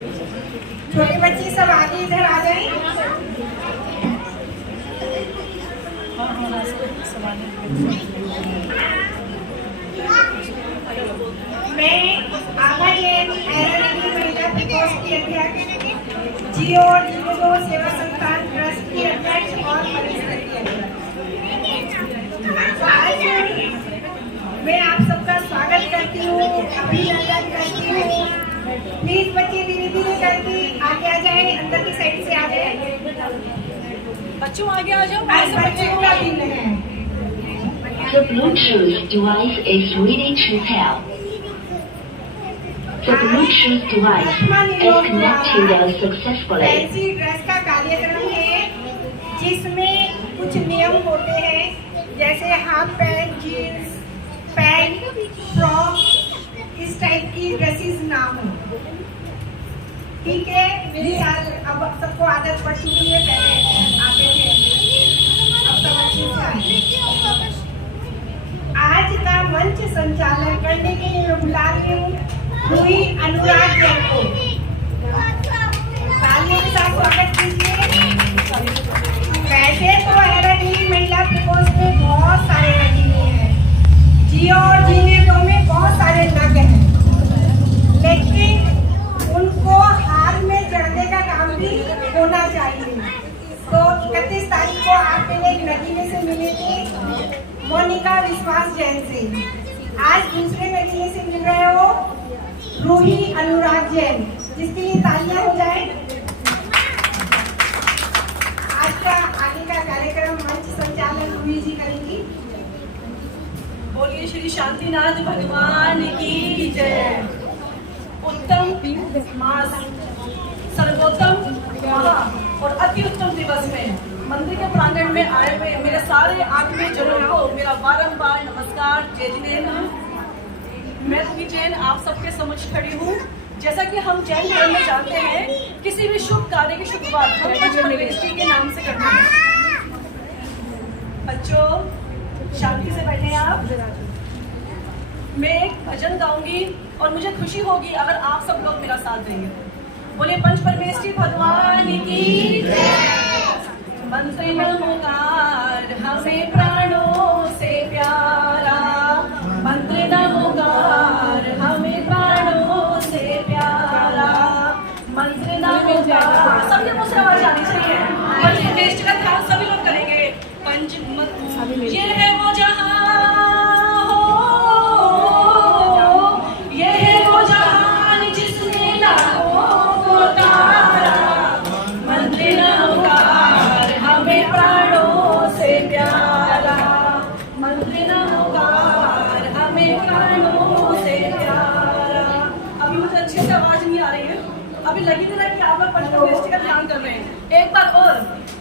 छोटे बच्चे सब आगे इधर आ जाएं। मैं आभा जैन एयरनगरी महिला प्रकोष्ठ की अध्यक्ष, जियो डिगो सेवा संस्थान ट्रस्ट की अध्यक्ष और परिषद की अध्यक्ष। आज मैं आप सबका स्वागत करती हूँ, अभिनंदन करती हूँ। प्लीज बच्चे धीरे धीरे करके आगे आ जाए, अंदर की साइड से आ जाए। बच्चों आगे आ जाओ। आज बच्चों का दिन है। The Bluetooth device is ready to pair. The Bluetooth device is connected successfully. Fancy dress का कार्यक्रम है जिसमें कुछ नियम होते हैं, जैसे half pant, jeans pant, frock, इस टाइप की ड्रेसेस ना हो। ठीक है, मेरी अब सबको आदत पड़ चुकी है, पहले आते थे, अब सब अच्छे से आए। आज का मंच संचालन करने के लिए मैं बुला रही हूँ रूही अनुराग जैन को। तालियों के साथ स्वागत कीजिए। वैसे तो एयरनगरी महिला प्रकोष्ठ में बहुत सारे रंगीले हैं, जियो और जियो में बहुत सारे नग हैं, लेकिन उनको हार में चढ़ने का काम भी होना चाहिए। तो 31 तारीख को आप मेरे एक नगीने से मिले थे, मोनिका विश्वास जैन से। आज दूसरे नगीने से मिल रहे हो, रूही अनुराग जैन, जिसके लिए तालियां हो जाए। आज का आगे का कार्यक्रम मंच संचालन रूही जी करेंगी। बोलिए श्री शांतिनाथ भगवान की जय। उत्तम मास, सर्वोत्तम महा और अति उत्तम दिवस में मंदिर के प्रांगण में आए हुए मेरे सारे आत्मीय जनों को मेरा बारंबार नमस्कार, जय जिनेन्द्र। मैं रूही जैन आप सबके समक्ष खड़ी हूँ। जैसा कि हम जैन धर्म में जानते हैं, किसी भी शुभ कार्य की शुरुआत हम पंचपरमेष्ठी के नाम से करते हैं। बच्चों शांति से बैठे हैं आप। मैं एक भजन गाऊंगी और मुझे खुशी होगी अगर आप सब लोग मेरा साथ देंगे। बोले पंचपरमेष्ठी भगवान की मंत्र नमोकार हमें प्राणों से प्यारा, मंत्र नमोकार हमें प्राणों से प्यारा, मंत्र नमोकार। सबके मुँह से आवाज आनी चाहिए। पंचपरमेष्ठी का ध्यान सभी लोग करेंगे। पंच ये है वो जहां अभी लगी नहीं कि आप लोग पंचपरमेष्ठी का ध्यान कर रहे हैं। एक बार और,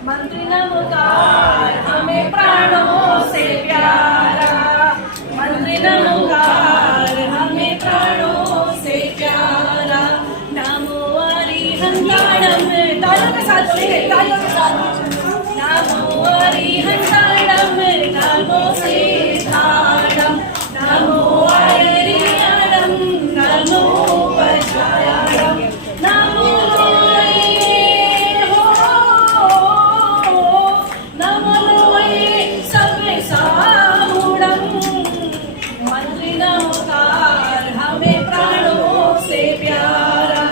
मंत्र नमोकार हमें प्राणों से प्यारा, मंत्र नमोकार हमें प्राणों से प्यारा, नमो अरिहंताणम। तालियों के साथ बोलेंगे, तालियों के साथ। नमो अरिहंताणम नमो सिद्धाणम, नमो अरिहंताणम नमो पचायाणम, नमो लोये हो, नमो लोये सर्वे साहुणम। मंत्र नमोकार हमें प्राणों से प्यारा,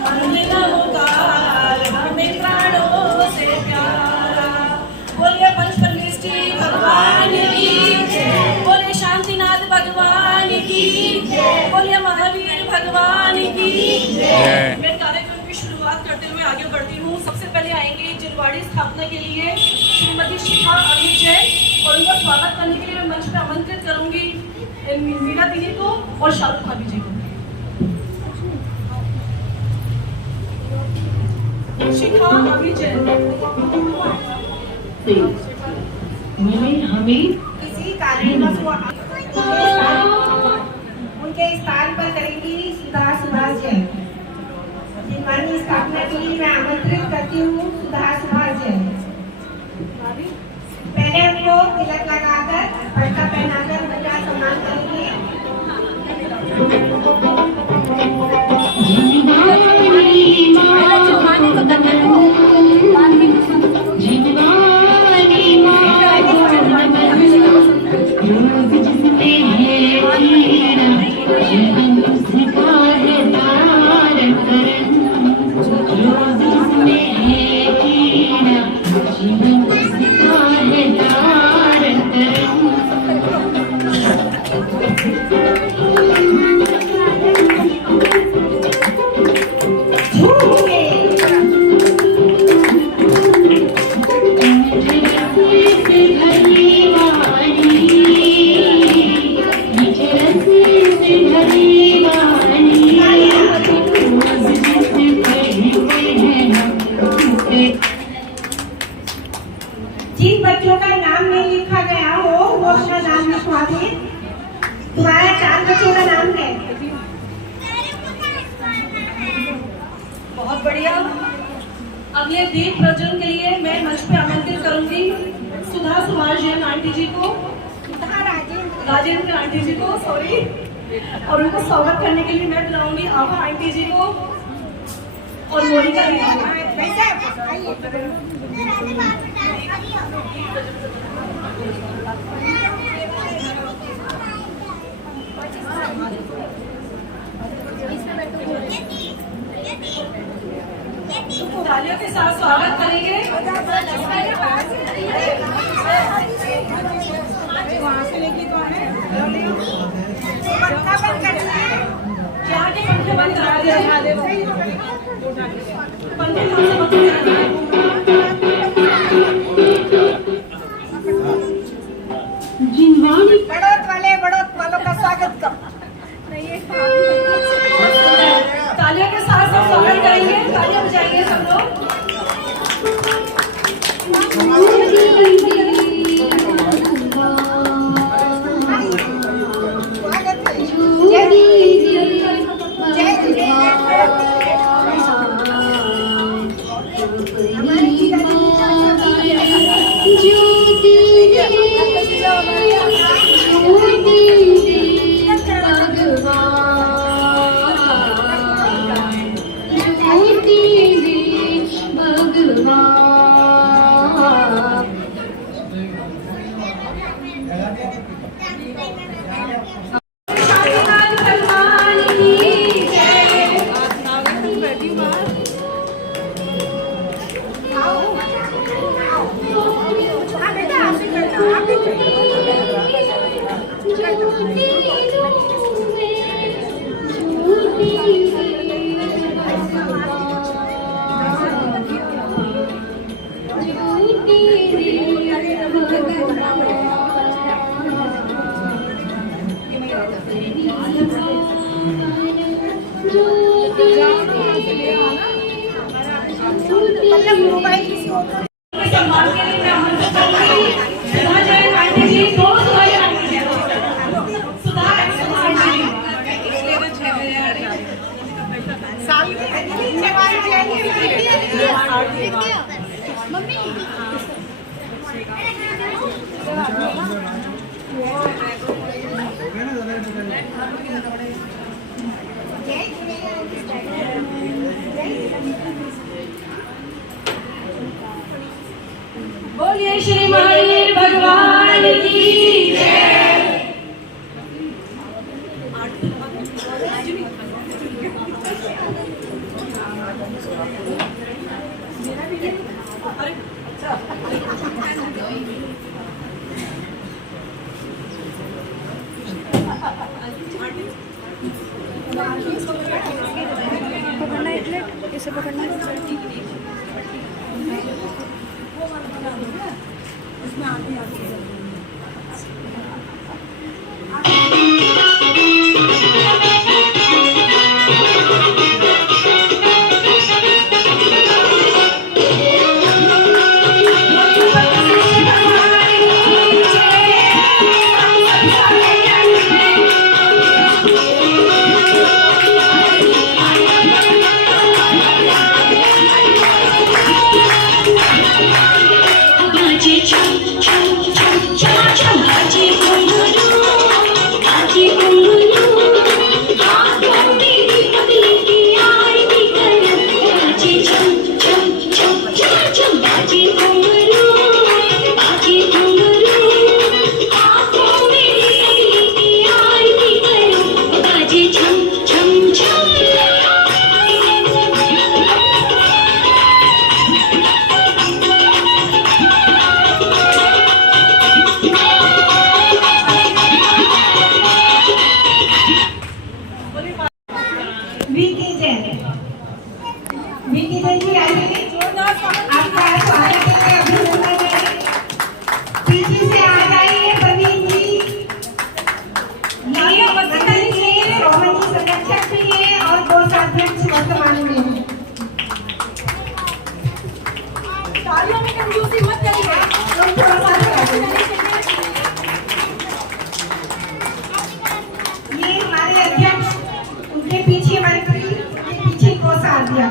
मंत्र नमोकार हमें प्राणों से प्यारा। बोलिए पंचपरमेष्ठी भगवान की जय, बोलिए शांतिनाथ भगवान की जय, बोलिए महावीर भगवान की जय। मैं कार्यक्रम की शुरुआत करते हुए आगे बढ़ती हूँ। सबसे पहले आएंगे जिलवाड़ी स्थापना के लिए श्रीमती शिखा अभी जैन, और उनका स्वागत करने के लिए मैं मंच पर आमंत्रित करूंगी मीरा दीदी को और शाहरुख भाभी जी को। शिखा अभी जैन हमें इसी कार्यक्रम को उनके स्थान पर करेंगी सुधा सुभाष जैन। जिनवानी स्थापना के लिए मैं आमंत्रित करती हूँ सुधा सुभाष जैन। पहले उनको तिलक लगाकर, पट्टा पहनाकर उनका सम्मान करेंगे। आदित्य, तुम्हारा 4 बच्चों का नाम है। बहुत बढ़िया। अब ये दीप प्रज्वलन के लिए मैं मंच पे आमंत्रित करूंगी सुधा सुभाष जैन आंटी जी को, राजेंद्र आंटी जी को, सॉरी, और उनको स्वागत करने के लिए मैं बुलाऊंगी आभा आंटी जी को और मोनिका जी को। तालियों के साथ स्वागत करेंगे। क्या के पंखे बंद करा दिए, पंखे कौन से बंद करा दिए? बढ़ोत वालों का स्वागत करो। तालियों के साथ सब स्वागत करेंगे, तालियां बजाएंगे सब लोग। सम्मान के लिए मैं आमंत्रित करूंगी सुधा जैन आंटी जी, दो सुधा जैन आंटी जी, सुधा आंटी बोलिए श्री महावीर भगवान की जय। पकड़ना एक प्लेट, इसे पकड़ना इसमें आती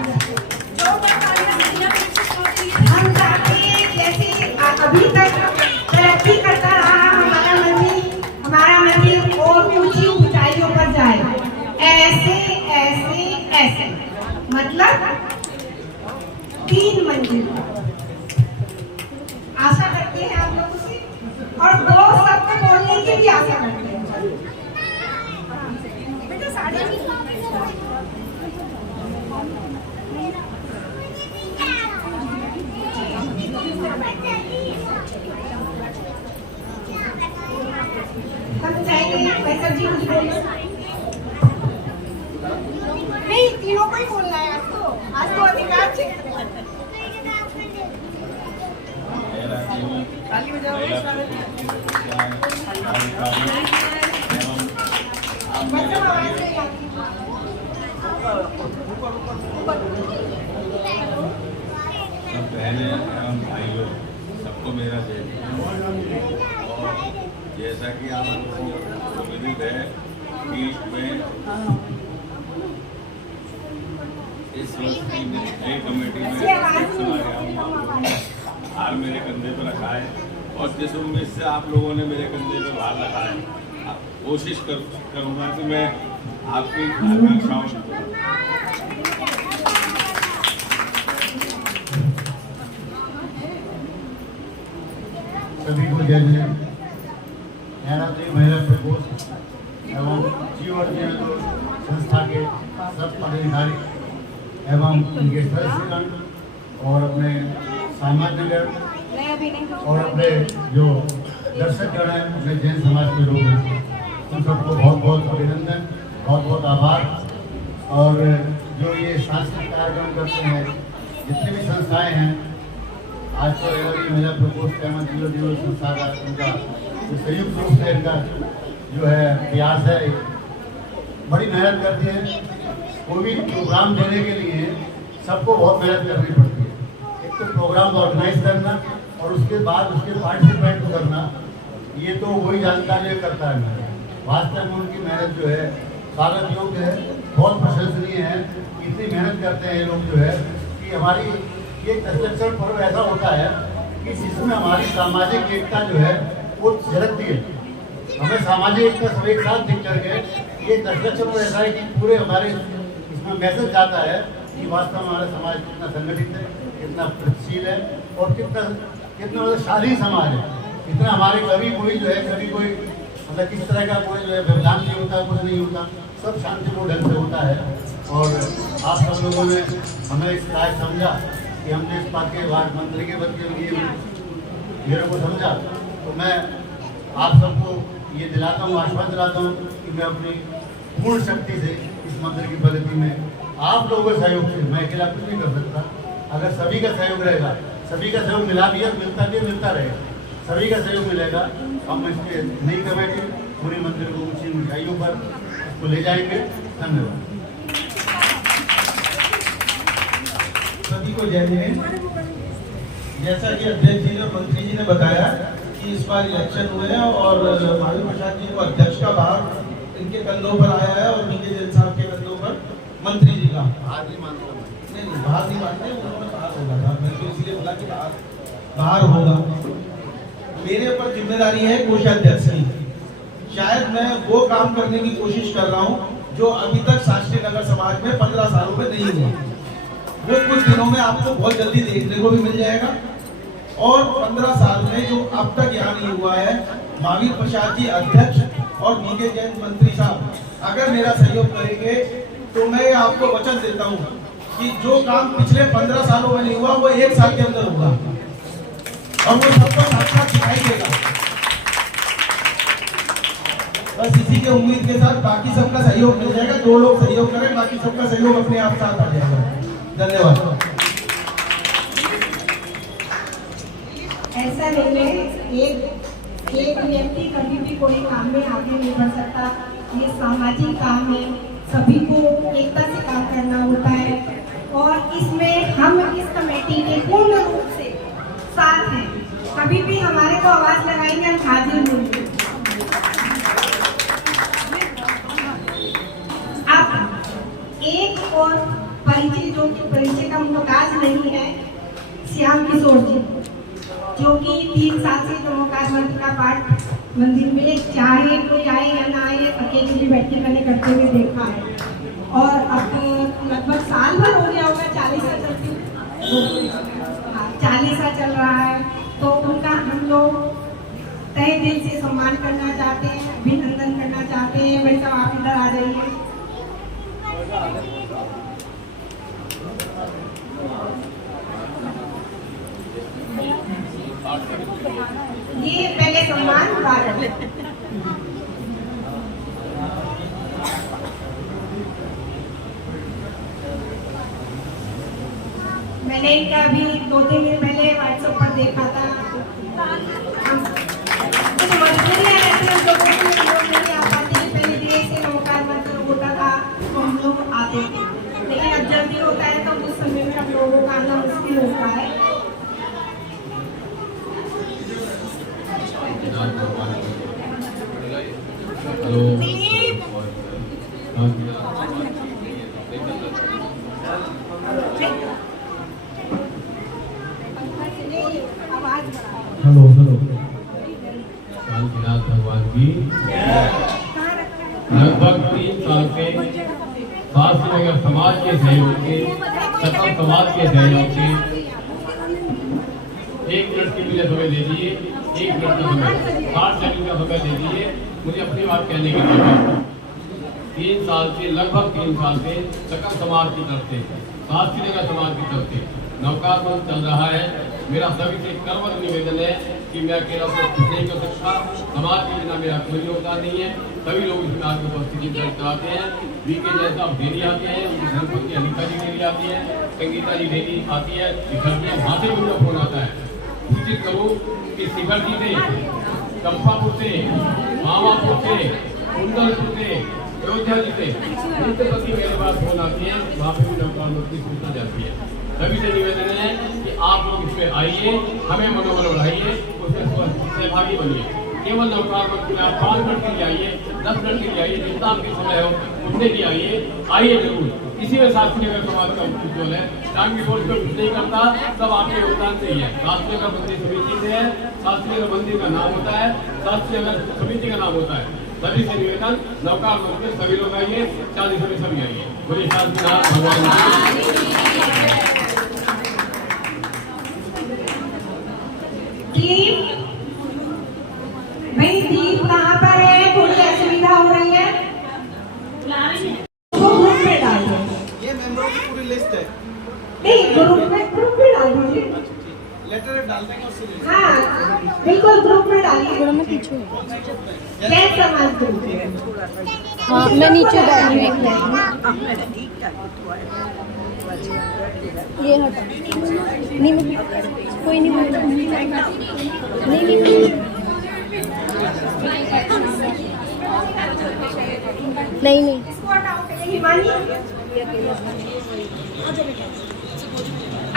जो तालियां दुनिया में होती है। हम चाहते हैं जैसे अभी तक तरक्की करता रहा हमारा मंदिर और ऊंची ऊंचाइयों पर जाए, ऐसे ऐसे ऐसे, मतलब 3 मंजिल। आशा करते हैं आप लोगों से, और 2 शब्द बोलने की भी आशा करते हैं। बेटा साड़ी हम चाहेंगे वैसा जी कुछ बोलो। नहीं, तीनों को ही बोलना है आज तो अधिकार क्षेत्र है। ताली बजाओ। मतलब आवाज नहीं आती। सब बहनें एवं भाइयों, सबको मेरा जय। और जैसा कि आप लोगों को सुविदित है कि मैं इस वर्ष की नई कमेटी में हार मेरे कंधे पर रखा है, और जिस उम्मीद से आप लोगों ने मेरे कंधे पर भार रखा है, कोशिश करूँगा कि मैं आपकी आकांक्षाओं सभी को जय जय। नैनादेवी महिला प्रकोष्ठ एवं जीवन संस्था के सब पदाधिकारी एवं उनके सदस्यगण और अपने सामान्यगण और अपने जो दर्शकगण हैं, अपने जैन समाज के लोग हैं, उन सबको बहुत बहुत अभिनंदन, बहुत बहुत आभार। और जो ये सांस्कृतिक कार्यक्रम करते हैं, जितने भी संस्थाएं हैं, आज तो महिला प्रकोष्ठ एवं जीवन संस्था का उनका संयुक्त रूप से इनका जो है प्रयास है, बड़ी मेहनत करती है। कोई भी प्रोग्राम देने के लिए सबको बहुत मेहनत करनी पड़ती है। एक तो प्रोग्राम ऑर्गेनाइज करना और उसके बाद उसके पार्टिसिपेट करना, ये तो वही जानता है करता है। वास्तव में उनकी मेहनत जो है स्वागत योग्य है, बहुत प्रशंसनीय है। इतनी मेहनत करते हैं ये लोग जो है कि हमारी ये कंस्ट्रक्शन पर्व ऐसा होता है कि जिसमें हमारी सामाजिक एकता जो है वो झलकती है। हमें सामाजिक एकता सब एक साथ दिख करके ये कंस्ट्रक्शन ऐसा है कि पूरे हमारे इसमें मैसेज जाता है कि वास्तव में हमारा समाज कितना संगठित है, कितना प्रगतिशील है और कितना मतलब शालीन समाज है। इतना हमारे कभी कोई जो है कभी कोई मतलब किस तरह का कोई जो है व्यवधान नहीं होता, कुछ नहीं होता, सब शांतिपूर्ण ढंग से होता है। और आप सब लोगों ने हमें इस लायक समझा कि हमने इस बात के बाद मंत्री के बच्चे मेरे को समझा, तो मैं आप सबको ये दिलाता हूँ, आश्वासन दिलाता हूँ कि मैं अपनी पूर्ण शक्ति से इस मंदिर की प्रगति में आप लोगों के सहयोग से, मैं अकेला कुछ नहीं कर सकता। अगर सभी का सहयोग रहेगा, सभी का सहयोग मिला भी है, मिलता रहेगा, सभी का सहयोग मिलेगा, हम इसके नई कमेटी पूरे मंदिर को ऊंची ऊंचाइयों पर इसको ले जाएंगे। धन्यवाद। सभी को जय जय। जैसा कि अध्यक्ष जी और मंत्री जी ने बताया कि इस बार इलेक्शन हुए हैं और महावीर प्रसाद जी को अध्यक्ष का भार इनके कंधों पर आया है और नीचे जैन साहब के कंधों पर मंत्री जी का भार नहीं मानते, उन्होंने बाहर होगा था, मैं तो इसलिए बोला कि बाहर होगा। मेरे ऊपर जिम्मेदारी है कोषाध्यक्ष की। शायद मैं वो काम करने की कोशिश कर रहा हूँ जो अभी तक शास्त्री नगर समाज में 15 सालों में नहीं हुआ। वो कुछ दिनों में आपको बहुत जल्दी देखने को भी मिल जाएगा। और 15 साल में जो अब तक यहाँ नहीं हुआ है, महावीर प्रसाद जी अध्यक्ष और नीचे जैन मंत्री साहब अगर मेरा सहयोग करेंगे तो मैं आपको वचन देता हूँ कि जो काम पिछले 15 सालों में नहीं हुआ वो 1 साल के अंदर होगा और वो सबको साथ दिखाई देगा। बस इसी के उम्मीद के साथ बाकी सबका सहयोग मिल जाएगा। 2 लोग सहयोग करें, बाकी सबका सहयोग अपने आप साथ आ जाएगा। धन्यवाद। ऐसा नहीं है एक व्यक्ति कभी भी कोई काम में आगे नहीं बढ़ सकता। ये सामाजिक काम है, सभी को एकता से काम करना होता है और इसमें हम इस कमेटी के पूर्ण रूप से साथ हैं। कभी भी हमारे को आवाज लगाएंगे, हम हाजिर होंगे। अब एक और परिचय जो कि परिचय का मोहताज नहीं है, श्याम किशोर जी, जो कि 3 साल से नमोकार मंत्र का पाठ मंदिर में चाहे कोई आए या ना आए अकेले भी बैठ के मैंने करते हुए देखा है। और अब लगभग साल भर हो गया होगा, 40 साल चलती, हाँ 40 साल चल रहा है। तो उनका हम लोग तहे दिल से सम्मान करना चाहते हैं, अभिनंदन करना चाहते हैं। भाई साहब आप इधर आ जाइए। ये पहले सम्मान भारत। मैंने इनका अभी 2-3 दिन पहले व्हाट्सएप पर देखा था। कुछ मजबूरियाँ रहती हैं लोगों की, लोग नहीं आ पाते। पहले देर से नमोकार मंत्र होता था तो हम लोग आते थे, लेकिन अब जल्दी होता है तो उस समय में हम लोगों का आना मुश्किल होता है। हेलो हेलो कालकीनाथ भगवान की लगभग 3 साल से शास्त्रीनगर समाज के सहयोग से, सकल समाज के सहयोग से 1 मिनट की मुझे समय दे दिए, 1 मिनट का समय, 60 सेकंड का समय दे दिए मुझे अपनी बात कहने के लिए। 3 साल से, लगभग 3 साल से सकल समाज की तरफ से, शास्त्रीनगर समाज की तरफ से नवकार मंत्र चल रहा है। मेरा सभी से करवत निवेदन है कि मैं अकेला से कुछ नहीं कर सकता, समाज के बिना मेरा कोई योगदान नहीं है। सभी लोग इसमें आगे उपस्थिति दर्ज कराते हैं। वीके जैसा डेली आते हैं, धर्मपति अनिता जी डेली आती है, संगीता जी डेली आती है, शिखर जी वहाँ से मुझे फोन आता है। सूचित करो कि शिखर जी से, चंपापुर से, मामापुर से, कुंडलपुर से, अयोध्या जी से उनके प्रति मेरे पास फोन आती है, वहाँ पे भी नवकार मंत्र की सूचना जाती है। सभी से निवेदन है कि आप लोग इसमें आइए, हमें मनोबल बढ़ाइए, उसमें सहभागी बनिए। केवल नवकार मंत्र में आप 5 मिनट के लिए आइए, 10 मिनट के लिए आइए, जितना आपके समय हो उतने के आइए जरूर। इसी में शास्त्रीनगर समाज का उज्ज्वल है। टाइम की सोच पर कुछ नहीं करता, सब आपके योगदान से ही है। शास्त्रीनगर मंदिर समिति से है, शास्त्रीनगर मंदिर का नाम होता है, शास्त्रीनगर समिति का नाम होता है। सभी से निवेदन, नवकार मंत्र में सभी लोग आइए, 40 में सभी आइए। बोलिए शास्त्रीनाथ भगवान। भाई दीप कहाँ पर है? थोड़ी असुविधा हो रही है, वो ग्रुप में डाल दो। ये मेंबरों की पूरी लिस्ट है। नहीं, ग्रुप में डाल दीजिए। लेटर डाल देंगे उससे। हाँ बिल्कुल, ग्रुप में डालिए। थोड़ा मैं पीछे जय समाज ग्रुप। हाँ मैं नीचे बैठ रही हूँ। ये हटा नहीं, मैं कोई नहीं बोल रहा। नहीं इसको हटाओ पहले हिमानी।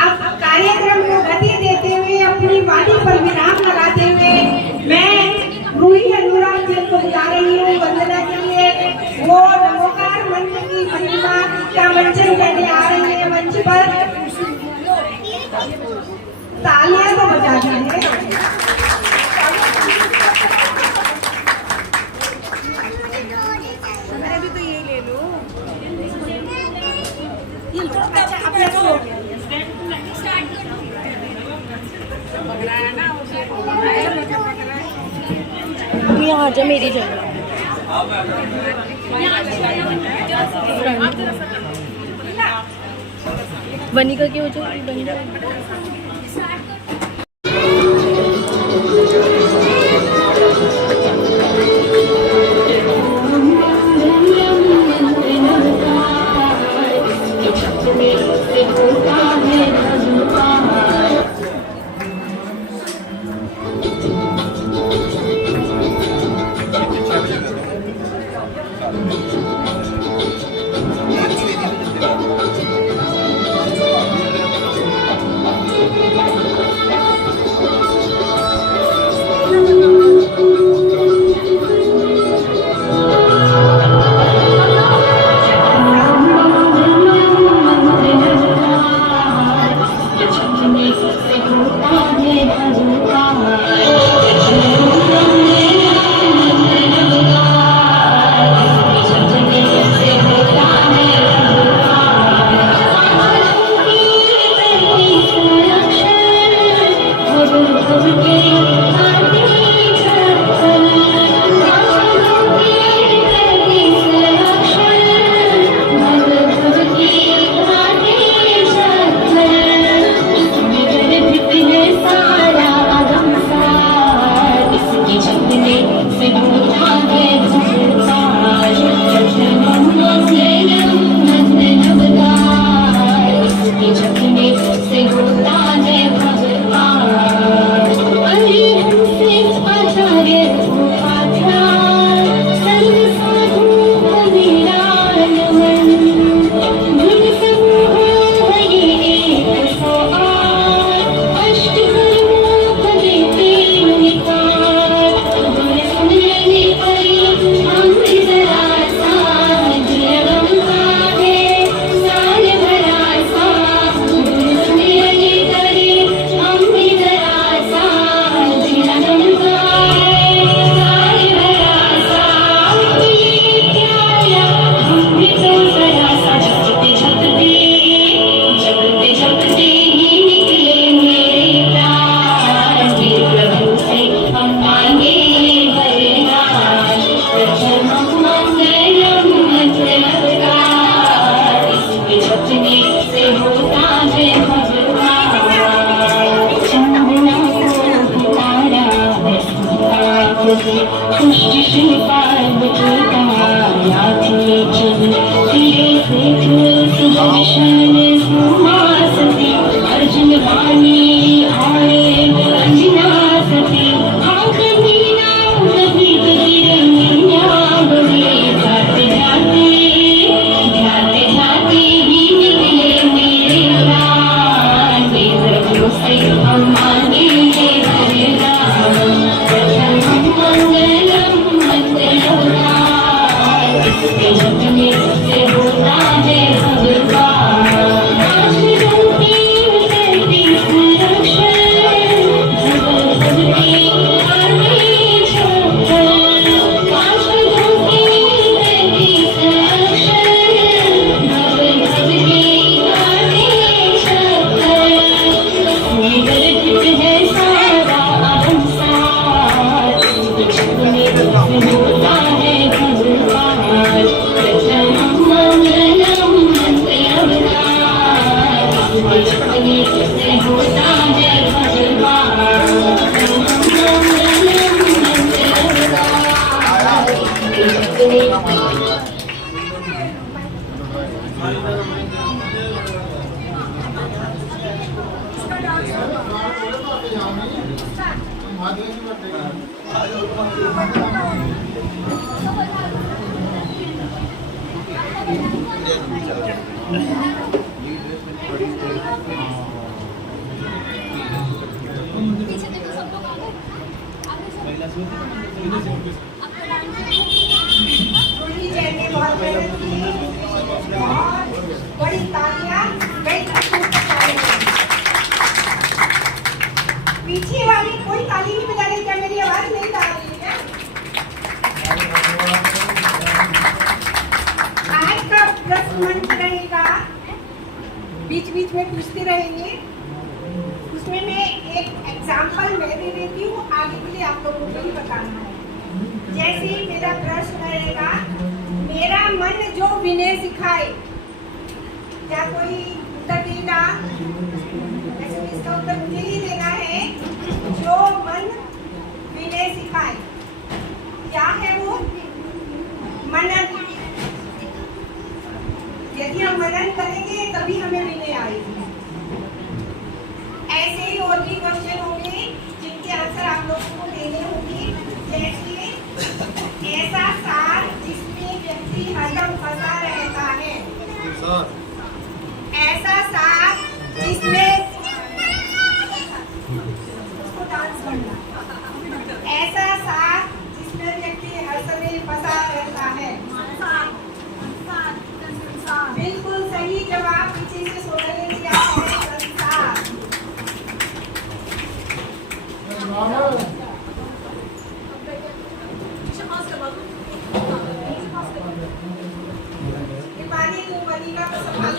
अब कार्यक्रम को गति देते हुए, अपनी वाणी पर विराम लगाते हुए मैं रूही अनुराग जी को बुला रही हूँ वंदना के लिए। वो नमोकार मंत्र की महिमा का मंचन करने आ रही है मंच पर। तालियां तो बजा दीजिए। यहाँ आ जा मेरी जगह। वनिका की हो जाए, वनिका रोहिणी जैन ने बहुत मेहनत की और बड़ी तालियां कई तालियों से बजाई। पीछे वाली कोई ताली नहीं बजा रही, क्या मेरी आवाज नहीं आ रही है? आज का प्रश्न मंच रहेगा, बीच बीच में पूछते रहेंगे, उसमें मैं एक एग्जाम्पल मैं दे देती हूँ, आगे के लिए आप लोगों को ही बताना है। जैसे ही मेरा प्रश्न रहेगा, मेरा मन जो विनय सिखाए, क्या कोई उत्तर देगा? वैसे इसका उत्तर मुझे ही देना है। जो मन विनय सिखाए, क्या है वो? मनन। यदि हम मनन करेंगे तभी हमें विनय आएगी। ऐसे ही और भी क्वेश्चन होंगे जिनके आंसर आप लोगों को देने होंगे। जैसे ऐसा सार जिसमें व्यक्ति हरदम फंसा रहता है, ऐसा सार जिसमें ऐसा सार जिसमें व्यक्ति हर समय फंसा रहता है। बिल्कुल सही जवाब पीछे से सोचने दिया है, संसार। पानी को मदीना को संभाल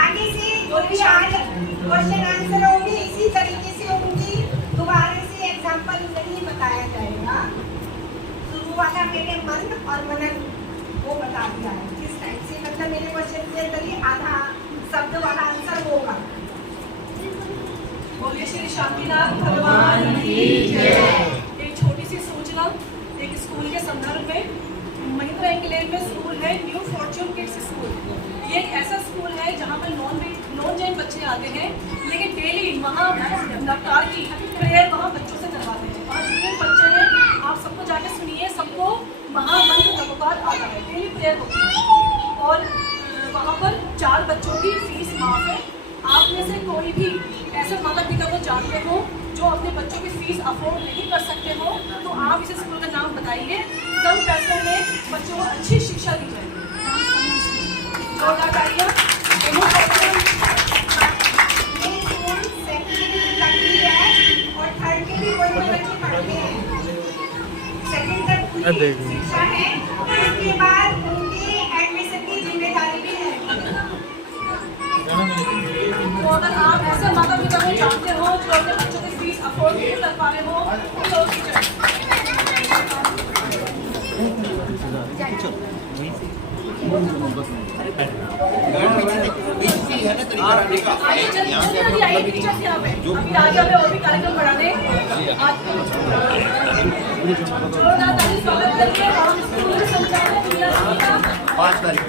आगे से जो भी आज क्वेश्चन आंसर होंगे इसी तरीके से होंगी। दोबारा से एग्जांपल नहीं बताया जाएगा। शुरू वाला मेरे मन और मनन वो बता दिया है किस टाइप से, मतलब मेरे क्वेश्चन के अंदर ही आधा शब्द वाला आंसर होगा। बोलिए श्री शांतिनाथ भगवान की जय। एक छोटी सी सूचना, एक स्कूल के संदर्भ में, महिंद्रा इंग्लैंड में स्कूल है न्यू फॉर्च्यून किड्स स्कूल। ये एक ऐसा स्कूल है जहाँ पर नॉन जैन बच्चे आते हैं, लेकिन डेली वहाँ नवकार की प्रेयर वहाँ बच्चों से करवाते हैं। वहाँ जितने बच्चे हैं आप सबको जाके सुनिए, सबको महामंत्र नवकार आता है, डेली प्रेयर होती है। और वहाँ पर 4 बच्चों की फीस माफ है। आप में से कोई भी ऐसे माता पिता को जानते हो जो अपने बच्चों की फीस अफोर्ड नहीं कर सकते हो, तो आप इस स्कूल का नाम बताइए। कम पैसे में बच्चों को अच्छी शिक्षा दी जाएगी। जोरदार तालियां। और थर्ड के भी कोई बच्चे पढ़ते हैं। सेकंड तक पूरी शिक्षा है, उसके बाद उनके एडमिशन की जिम्मेदारी भी है। तो अगर आप ऐसे माता पिता को जानते हो जो अपने बच्चों की फीस अफोर्ड नहीं कर पा रहे हो, तो गाड़ी जल्दी आइए टीचर्स यहाँ पे, अभी आगे हमें और भी कार्यक्रम बढ़ाने। जोरदार ताली स्वागत करके हम स्कूल संचालक का 5 तारीख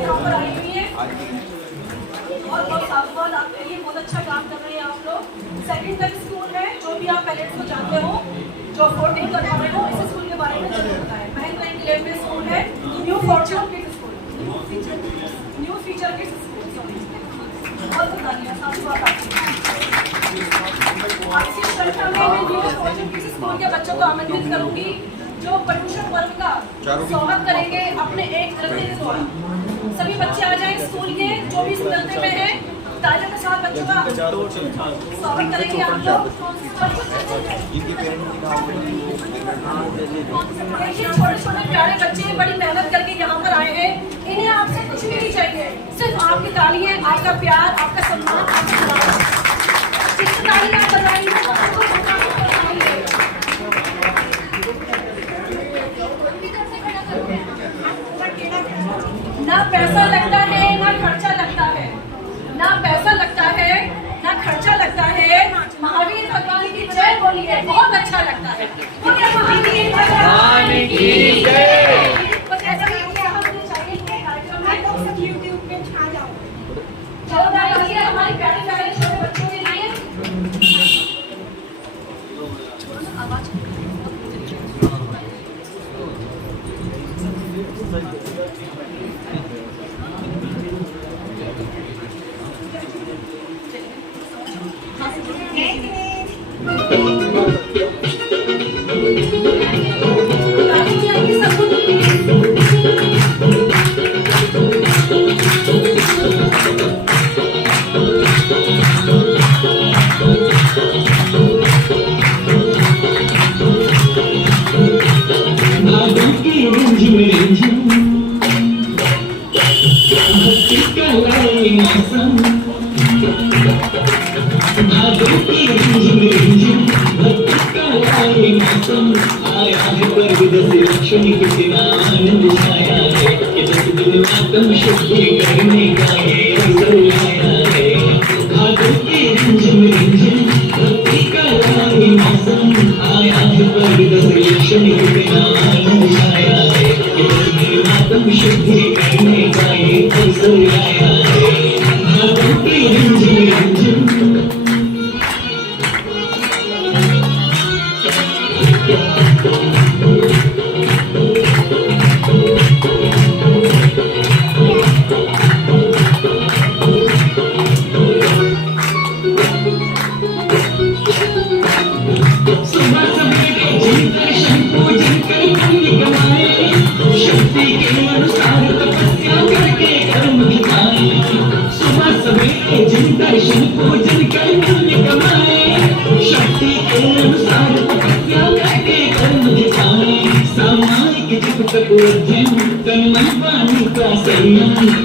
यहाँ पर आई हुई है और बहुत साधुवाद आपके लिए, बहुत अच्छा काम कर रहे हैं आप लोग। सेकंड तक स्कूल है, जो भी आप पेरेंट्स को जानते हो, जो अफोर्ड नहीं कर पा रहे हो, इस स्कूल के बारे में जरूर बताएं। बहन का इंक्लेव में स्कूल है, new Fortune kids school, new feature kids school, sorry बहुत बताइए साधुवाद आपकी। आज की श्रृंखला में मैं न्यू फॉर्च्यून किड्स स्कूल के बच्चों को आमंत्रित करूंगी जो प्रदूषण पर्व का स्वागत करेंगे अपने एक नृत्य के द्वारा। सभी बच्चे आ जाएं स्कूल के, जो भी इस नृत्य में है, तालियों के साथ बच्चों का स्वागत करेंगे आप लोग। देखिए छोटे छोटे प्यारे बच्चे बड़ी मेहनत करके यहाँ पर आए हैं, इन्हें आपसे कुछ भी नहीं चाहिए, सिर्फ आपकी तालियां, आपका प्यार, आपका सम्मान, आपकी तालियां आप बजाएंगे। ना पैसा लगता है ना खर्चा लगता है, ना पैसा लगता है ना खर्चा लगता है। महावीर भगवान की जय बोलिए, बहुत अच्छा लगता है। महावीर भगवान की जय। यूट्यूब पे छा जाओ। हमारे प्यारे प्यारे छोटे बच्चों के लिए आवाज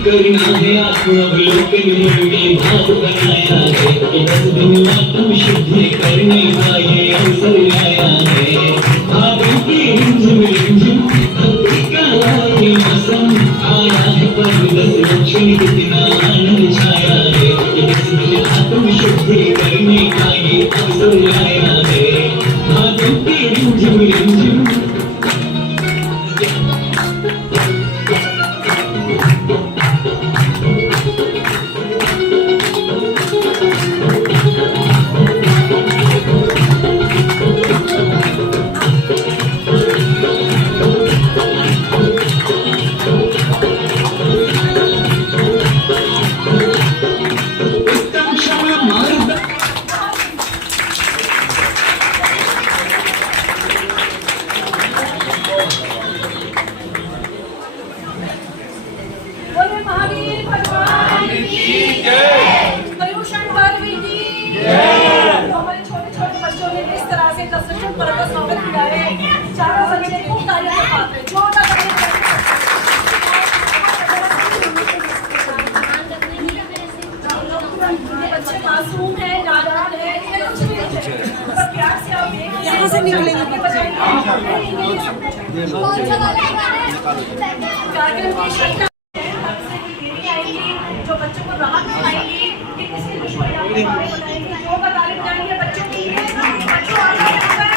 करना है आत्मावलोकन में भाव बनाया है, 10 दिन आत्म शुद्धि करने का ये अवसर लाया है। भावों की रिमझिम रिमझिम भक्ति का ये मौसम आया है, पर 10 लक्षण कितना आनंद छाया है, 10 दिन आत्म शुद्धि करने का ये अवसर लाया है। भावों की रिमझिम रिमझिम जो बच्चों को राहत दिलाएंगी कि किसी का तारीफ जानेंगे बच्चों की। बच्चों आ जाओ यहाँ पर।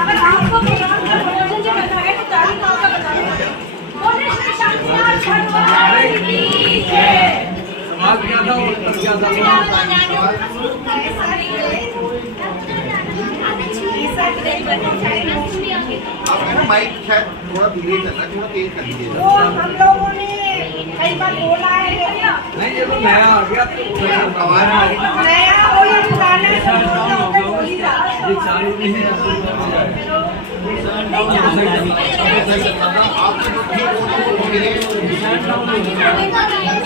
अगर आपको प्रोग्राम का मनोरंजन से करना है तो तारीफ आपका बता दो। बोले श्री शांतिनाथ भगवान की जय। आपका माइक शायद थोड़ा धीरे करना, थोड़ा तेज कर दीजिए। वो हम लोगों ने कई बार बोला है, नहीं ये तो नया आ गया, नया हो या पुराना सब बोलना होगा, बोल ही रहा है।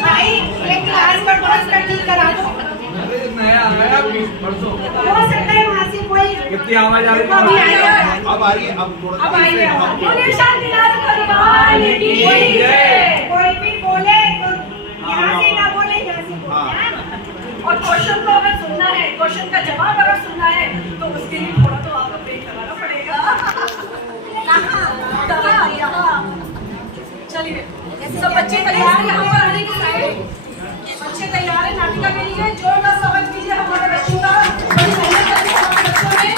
भाई ये क्लास का कोर्स का ठीक करा दो। नया आ गया परसों। हो सकता है वहाँ से कोई कितनी आवाज आ रही है? अभी आएगा। अब आ रही है, अब थोड़ा अब आएगा। बोले शांतिनाथ भगवान की जय। कोई भी बोले तो यहाँ से ना बोले, यहाँ से बोले। और क्वेश्चन को अगर सुनना है, क्वेश्चन का जवाब अगर सुनना है तो उसके लिए थोड़ा तो आपको पेट लगाना पड़ेगा। यहाँ चलिए सब बच्चे तैयार हैं यहाँ पर आने के साइड। बच्चे तैयार हैं नाटिका के लिए। जोरदार स्वागत कीजिए हमारे बच्चों का। बड़ी मेहनत करके हमारे बच्चों ने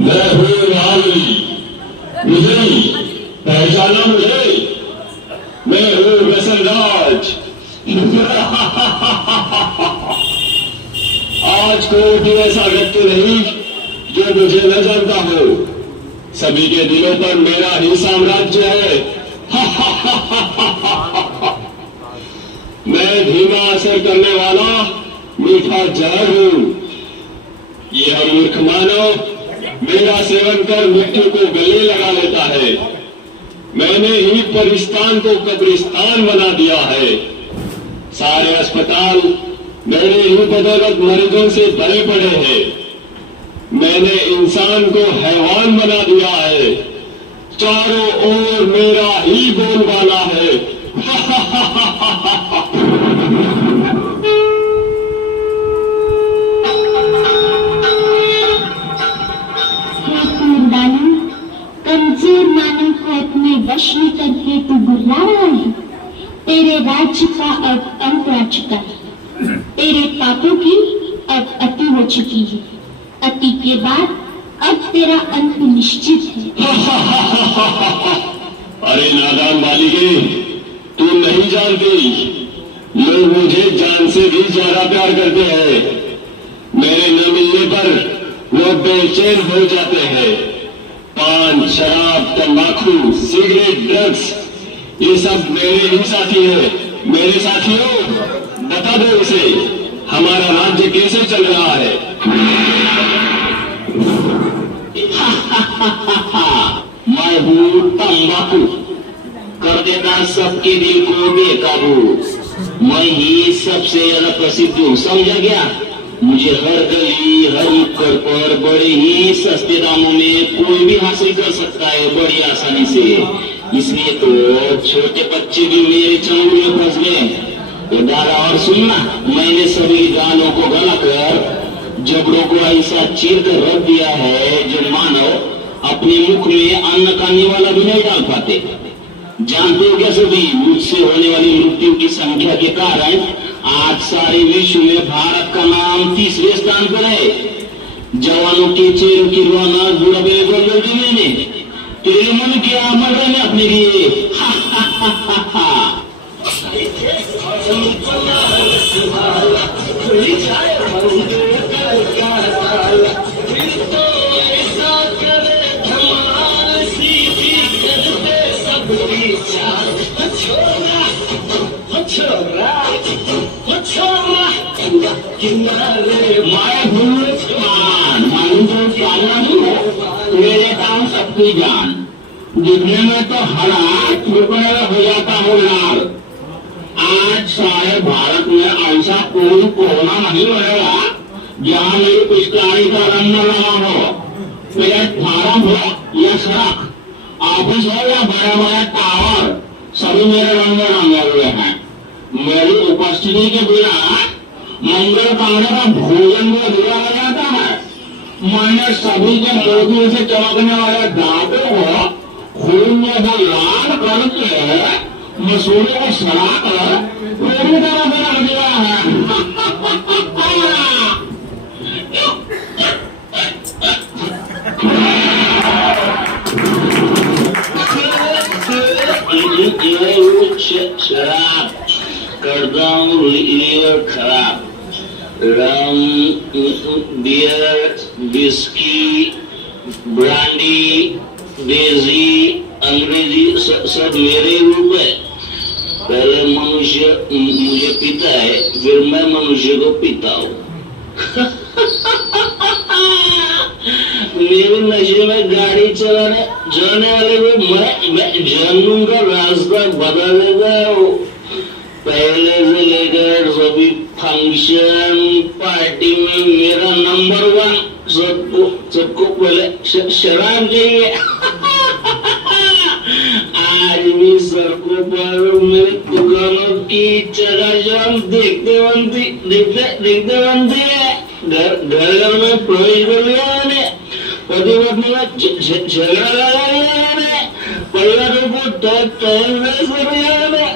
मैं हूँ रावली, मुझे पहचाना मुझे? मैं हूँ वसनराज। आज कोई ऐसा व्यक्ति नहीं जो मुझे न जानता हो। सभी के दिलों पर मेरा ही साम्राज्य है। मैं धीमा असर करने वाला मीठा जहर हूँ। यह मूर्ख मानव मेरा सेवन कर मृत्यु को गले लगा लेता है। मैंने ही परिस्तान को कब्रिस्तान बना दिया है। सारे अस्पताल मेरे ही बदौलत मरीजों से भरे पड़े हैं। मैंने इंसान को हैवान बना दिया है। चारों ओर मेरा ही बोलबाला है। कमजोर मानव को अपने वश में करके तू गुर्रा रहा है। तेरे राज्य का अब अंत आ चुका है। तेरे पापों की अब अति हो चुकी है। अति के बाद अब तेरा अंत निश्चित है। अरे नादान बालिके, तू नहीं जानती, लोग मुझे जान से भी ज्यादा प्यार करते हैं। मेरे न मिलने पर लोग बेचैन हो जाते हैं। पान, शराब, तंबाकू, सिगरेट, ड्रग्स, ये सब मेरे ही साथी है। मेरे साथियों, बता दो इसे, हमारा राज्य कैसे चल रहा है? मैं हूँ तंबाकू, कर देता सबके दिल को बेकाबू। मैं ही सबसे ज्यादा प्रसिद्ध हूँ, समझा गया? मुझे हर गली हर नुक्कड़ पर बड़े ही सस्ते दामों में कोई भी हासिल कर सकता है, बड़ी आसानी से। इसलिए तो छोटे बच्चे भी मेरे चंगुल में फंस गए। तो दादा और सुनना, मैंने सभी गानों को गलाकर जबड़ों को ऐसा चीर कर रख दिया है जो मानव अपने मुख में अन्न खाने वाला भी नहीं डाल पाते। जानते हो क्या सभी, मुझसे होने वाली मृत्यु की संख्या के कारण आज सारे विश्व में भारत का नाम 30वें स्थान पर है। जवानों के चेहरों की रुआना बुढ़ापे को मिलती नहीं तेरे मन के अमल रहने अपने लिए मेरे काम सबकी जान दिखने में तो हालात हो जाता हूँ लाल। आज सारे भारत में ऐसा कोई कोना नहीं रहेगा जहाँ मेरी पिचकारी का रंग न लगा हो। प्लेटफार्म हो या सड़क, ऑफिस हो या बड़े बड़े टावर, सभी मेरे रंग में रंगे हुए हैं। मेरी उपस्थिति के बिना मंगल कांड का भोजन भी अधूरा हो जाता है। मैंने सभी के मोतियों से चमकने वाले दांतों को खून में से लाल करके मसूरे को सड़ाकर पूरी तरह से रख दिया है। शराब करता हूँ लीवर खराब। रम, बियर, विस्की, ब्रांडी, देसी, अंग्रेजी सब मेरे रूप है। पहले मनुष्य मुझे पीता है, फिर मैं मनुष्य को पीता हूँ। मेरे नशे में गाड़ी चलाने वाले को मैं जहन्नुम का रास्ता बता देता हूँ। पहले से लेकर सभी फंक्शन पार्टी में मेरा नंबर 1। सबको पहले शराब चाहिए। आज भी सड़कों पर मेरी दुकानों की चकाचौंध देखते बनती है। घर में प्रवेश कर लिया मैंने, पति पत्नी में झगड़ा लगा लिया मैंने, परिवारों को तहस कर दिया मैंने।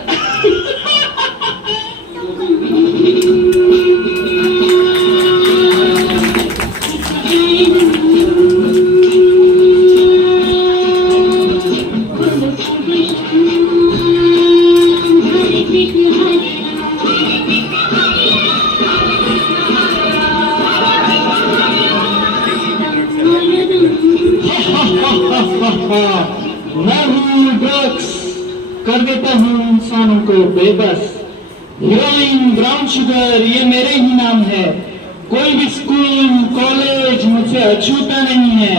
मैं हूँ ड्रग्स, कर देता हूँ इंसानों को बेबस। हीरोइन, ब्राउन शुगर, ये मेरे ही नाम है। कोई भी स्कूल कॉलेज मुझसे अछूता नहीं है।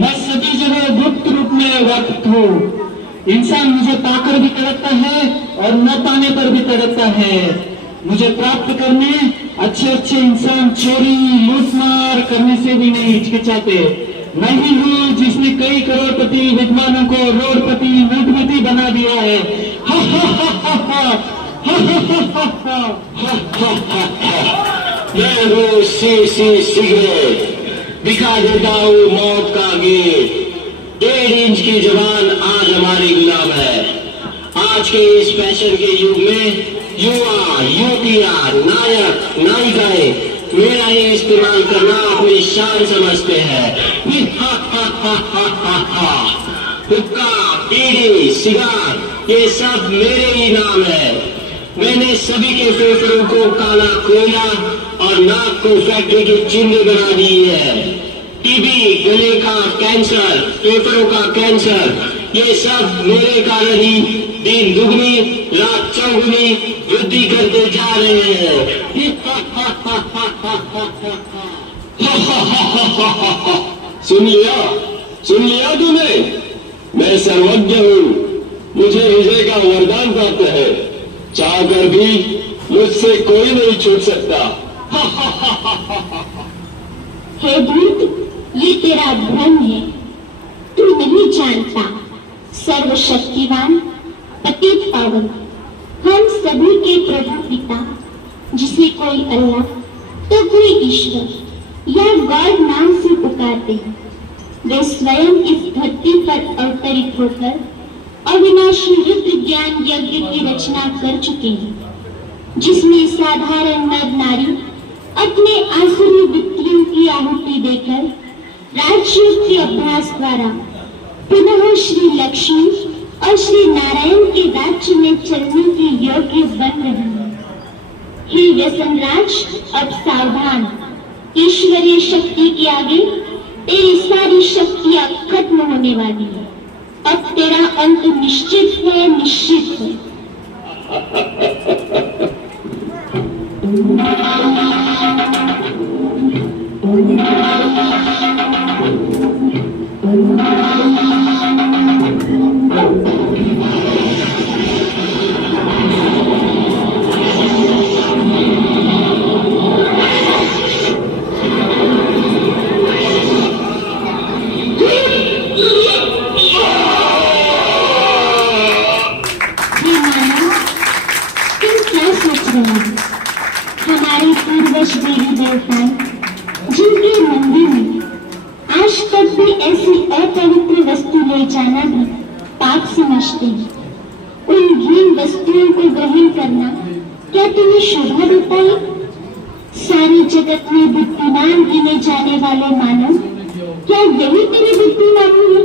मैं सभी जगह गुप्त रूप में व्याप्त हूँ। इंसान मुझे पाकर भी तड़पता है और न पाने पर भी तड़पता है। मुझे प्राप्त करने अच्छे इंसान चोरी लूटमार करने से भी नहीं हिचकिचाते। मैं ही हूँ जिसने कई करोड़पति विद्वानों को रोडपति लूटपति बना दिया है। मैं हूँ सिगरेट, दिखा देता हूँ मौत का गेट। 1.5 इंच की जबान आज हमारी गुलाम है। आज के इस फैशन के युग में युवा युवतियां नायक नायिकाएं मेरा ही इस्तेमाल करना अपनी शान समझते हैं। हुक्का, बीड़ी, सिगार ये सब मेरे ही नाम है। मैंने सभी के फेफड़ों को काला कोयला और नाक को फैक्ट्री की चिन्ह बना दी है। टीबी, गले का कैंसर, फेफड़ों का कैंसर, ये सब मेरे कारण ही दिन दुगनी रात चौगुनी वृद्धि करते जा रहे हैं। सुन लिया तूने? मैं सर्वज्ञ हूँ, मुझे विजय का वरदान प्राप्त है। चाह कर भी मुझसे कोई नहीं छूट सकता। हे दूत, ये तेरा भ्रम है। तू नहीं जानता, सर्वशक्तिवान पतित पावन हम सभी के प्रभु पिता, जिसे कोई अल्लाह तो कोई ईश्वर या गॉड नाम से पुकारते हैं, वे स्वयं इस धरती पर अवतरित होकर अविनाशी रुद्र ज्ञान यज्ञ की रचना कर चुके हैं, जिसमें साधारण नर नारी अपने आसुरी वृत्तियों की आहुति देकर राजयोग के अभ्यास द्वारा पुनः श्री लक्ष्मी और श्री नारायण के राज्य में चलने के योग्य बन रहे हैं। हे व्यसनराज, अब सावधान। ईश्वरीय शक्ति के आगे तेरी सारी शक्तियां खत्म होने वाली है। अब तेरा अंत निश्चित है, निश्चित है। हमारे पूर्वज देवी देवताएं जिनके मंदिर में आज तक भी ऐसी अपवित्र वस्तु ले जाना भी पाप समझते हैं, उन घृण वस्तुओं को ग्रहण करना क्या तुम्हें शोभा देता है? सारे जगत में बुद्धिमान गिने जाने वाले मानव, क्या यही तेरे बुद्धिमानी है?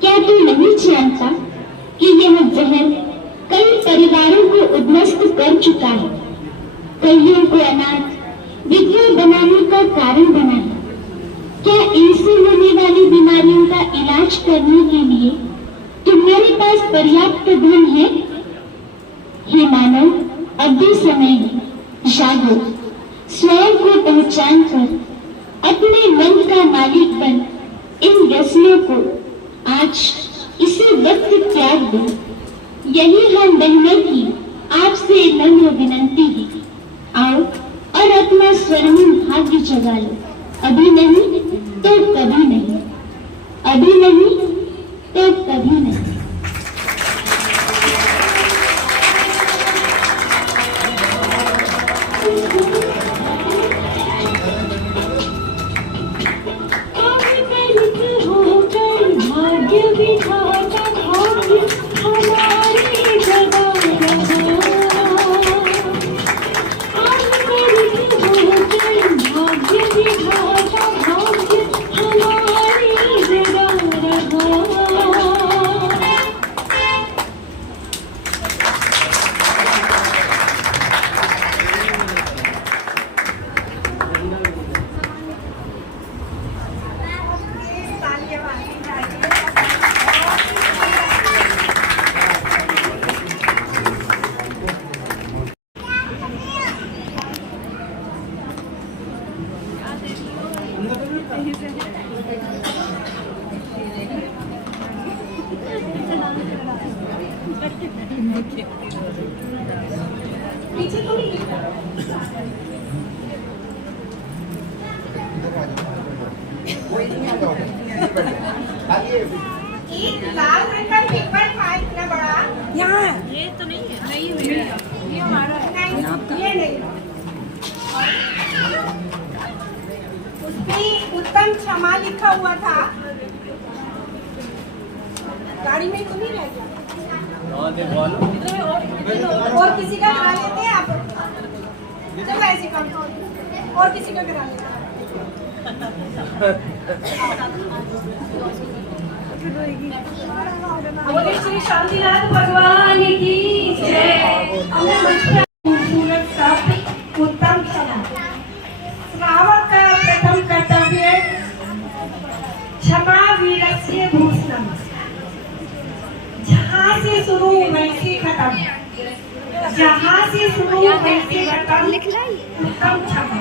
क्या तू नहीं जानता कि यह जहर कई परिवारों को उद्ध्वस्त कर चुका है, कईयों को अनाथ विधवा बनाने का कारण बना है? क्या इनसे होने वाली बीमारियों का इलाज करने के लिए तुम्हारे पास पर्याप्त धन है? हे मानव, अब भी समय है, जागो, स्वयं को पहचान कर अपने मन का मालिक बन इन व्यसनों को आज इसी वक्त त्याग दो। यही हम बहनों की आपसे नम्र विनंती है। आओ और अपना स्वर्णिम भाग्य जगा लो। अभी नहीं तो कभी नहीं, अभी नहीं तो कभी नहीं। पीछे तो नहीं एक लाल रंग का पेपर था इतना बड़ा, यहाँ ये तो नहीं है, नहीं ये हमारा है, नहीं ये नहीं। उसमें उत्तम क्षमा लिखा हुआ था। गाड़ी में तुम ही रह गया। और किसी का करा लेते हैं आप? चलो ऐसे काम, और किसी का करा लेते हैं। बोले श्री शांतिनाथ भगवान की जय। खूबसूरत शब्द उत्तम क्षमा। श्रावक का प्रथम कर्तव्य क्षमा वीरस्य भूषणम। जहाँ से शुरू वैसे खत्म, जहाँ से शुरू वैसे खत्म उत्तम क्षमा।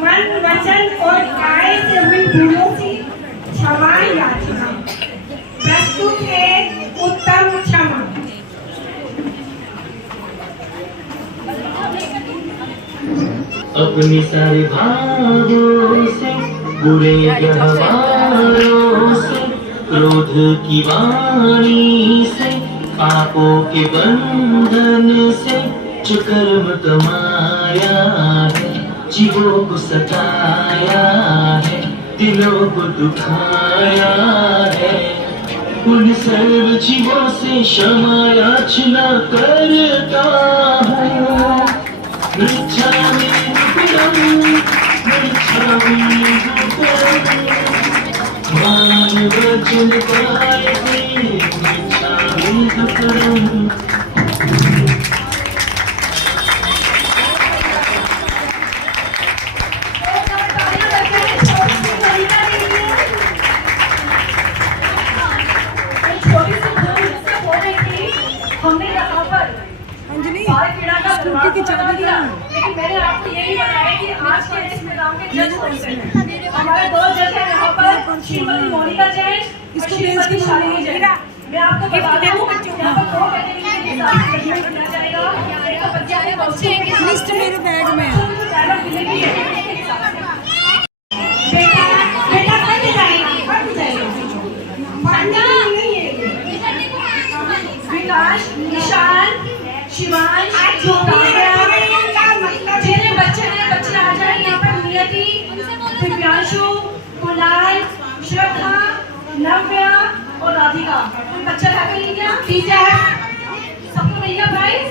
मन, वचन और काया से हुई भूलों से क्षमा याचना। प्रस्तुत है उत्तम क्षमा। अपने सारे भावों से, बुरे व्यवहारों से, क्रोध की वाणी से, पापों के बंधन से जो कर्म कमाया है, जीवों को सताया है, दिलों को दुखाया है, उन सर्व जीवों से क्षमा याचना करता हूँ। चल पाएगी इच्छा करूं हमने यहाँ पर बाल पीड़ा का दरबार तो लगा दिया, लेकिन मैंने आपको ये भी बताया कि आज के इस प्रोग्राम के जज कौन से हैं। हमारे दो जज हैं यहाँ पर, श्रीमती मोनिका जैन और श्रीमती शालिनी जैन। मैं आपको बता दूं यहाँ पर दो कैटेगरी के हिसाब से जजमेंट किया जाएगा। एक तो बच्चे के बच्चे की लिस्ट मेरे बैग में है। विकास, निशान, शिवांश, जिन्हें बच्चे हैं बच्चे आ जाए यहाँ पर। नियति, दिव्यांशु, कुणाल, श्रद्धा, नव्या और राधिका। कोई बच्चा ला कर क्या? टीचर सबको मिलेगा प्राइज।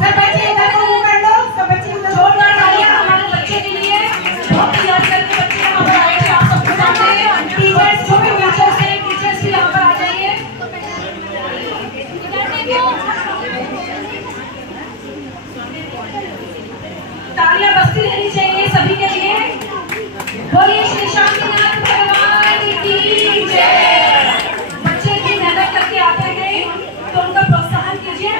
सब बच्चे इधर को मुंह कर लो, सब बच्चे इधर। जोरदार तालियां हमारे बच्चे के लिए। बहुत तैयार करके बच्चे यहाँ पर आए थे, आप सबको जानते हैं। टीचर्स जो भी टीचर्स हैं, टीचर्स भी यहाँ पर आ जाइए। तालियां बजती रहनी चाहिए सभी के लिए। बोलिए श्री शांतिनाथ भगवान की जय। बच्चे की मेहनत करके आते हैं तो उनका प्रोत्साहन कीजिए।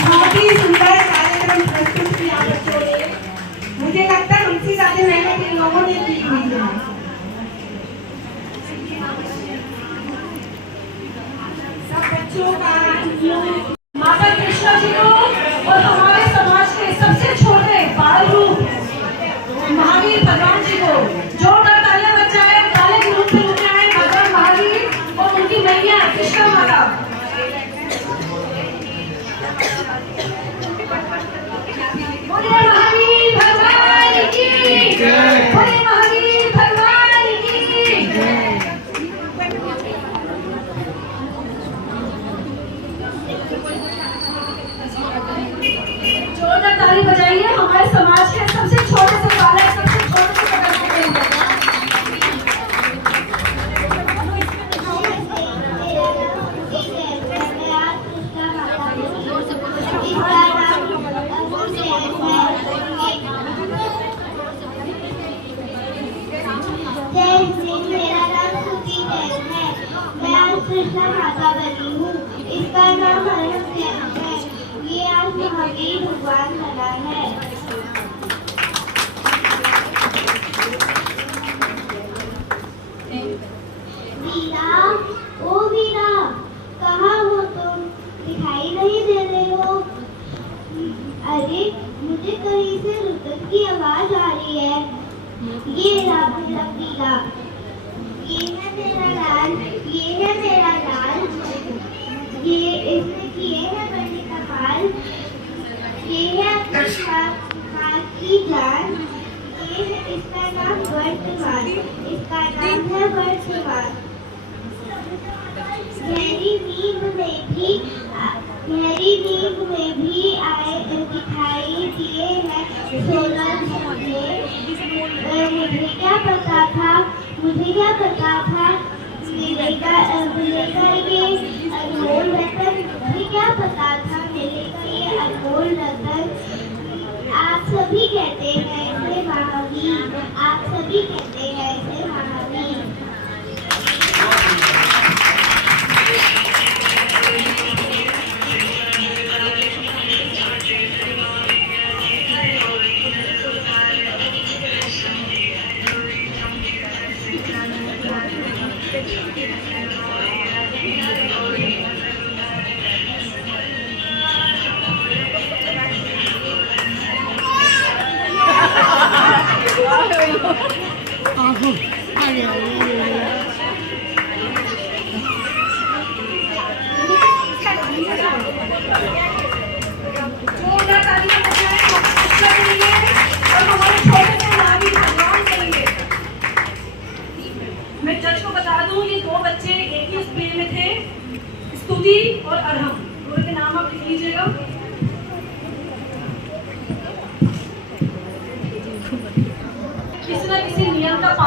बहुत ही सुंदर कार्यक्रम प्रस्तुत किया बच्चों ने। मुझे लगता है उनसे ज्यादा मेहनत इन लोगों ने की हुई है। माता कृष्णा जी को और हमारे समाज के सबसे छोटे बाल रूप महावीर भगवान जी को जोरदार तालियां बजाएं। काले के रूप में उठे आए भगवान महावीर और उनकी मैया कृष्णा माता। बोलिए महावीर भगवान की जय। बोलिए महावीर भगवान की जय। जोरदार ताली बजाइए हमारे समाज के सबसे छोटे से बालक, सबसे छोटे से बच्चे के लिए। जय श्री, मेरा नाम सुधी जैन है। मैं आज कृष्णा माता बनी हूँ। इसका नाम हरम जैन है। ये आज महावीर भगवान बना है। वीरा, ओ वीरा, कहाँ हो तुम? दिखाई नहीं दे रहे हो। अरे मुझे कहीं से रुदन की आवाज आ रही है। ये रहा मेरा वीरा, ये है मेरा लाल, ये है मेरा लाल, ये इसने किए हैं बड़े कमाल, ये है खाक की जान, ये है इसका नाम वर्तमान, इसका नाम है वर्तमान। गहरी नींद में भी आए दिखाई दिए हैं सोलर मुझे क्या पता था मिलेगा ये अनमोल रतन। मुझे क्या पता था मिलेगा ये अनमोल रतन। आप सभी कहते हैं इसे महावीर, आप सभी कहते हैं इसे महावीर। मैं जज को बता दूं, ये दो बच्चे एक ही स्कूल में थे, स्तुति और अरहम। दोनों के नाम आप लिख लीजिएगा।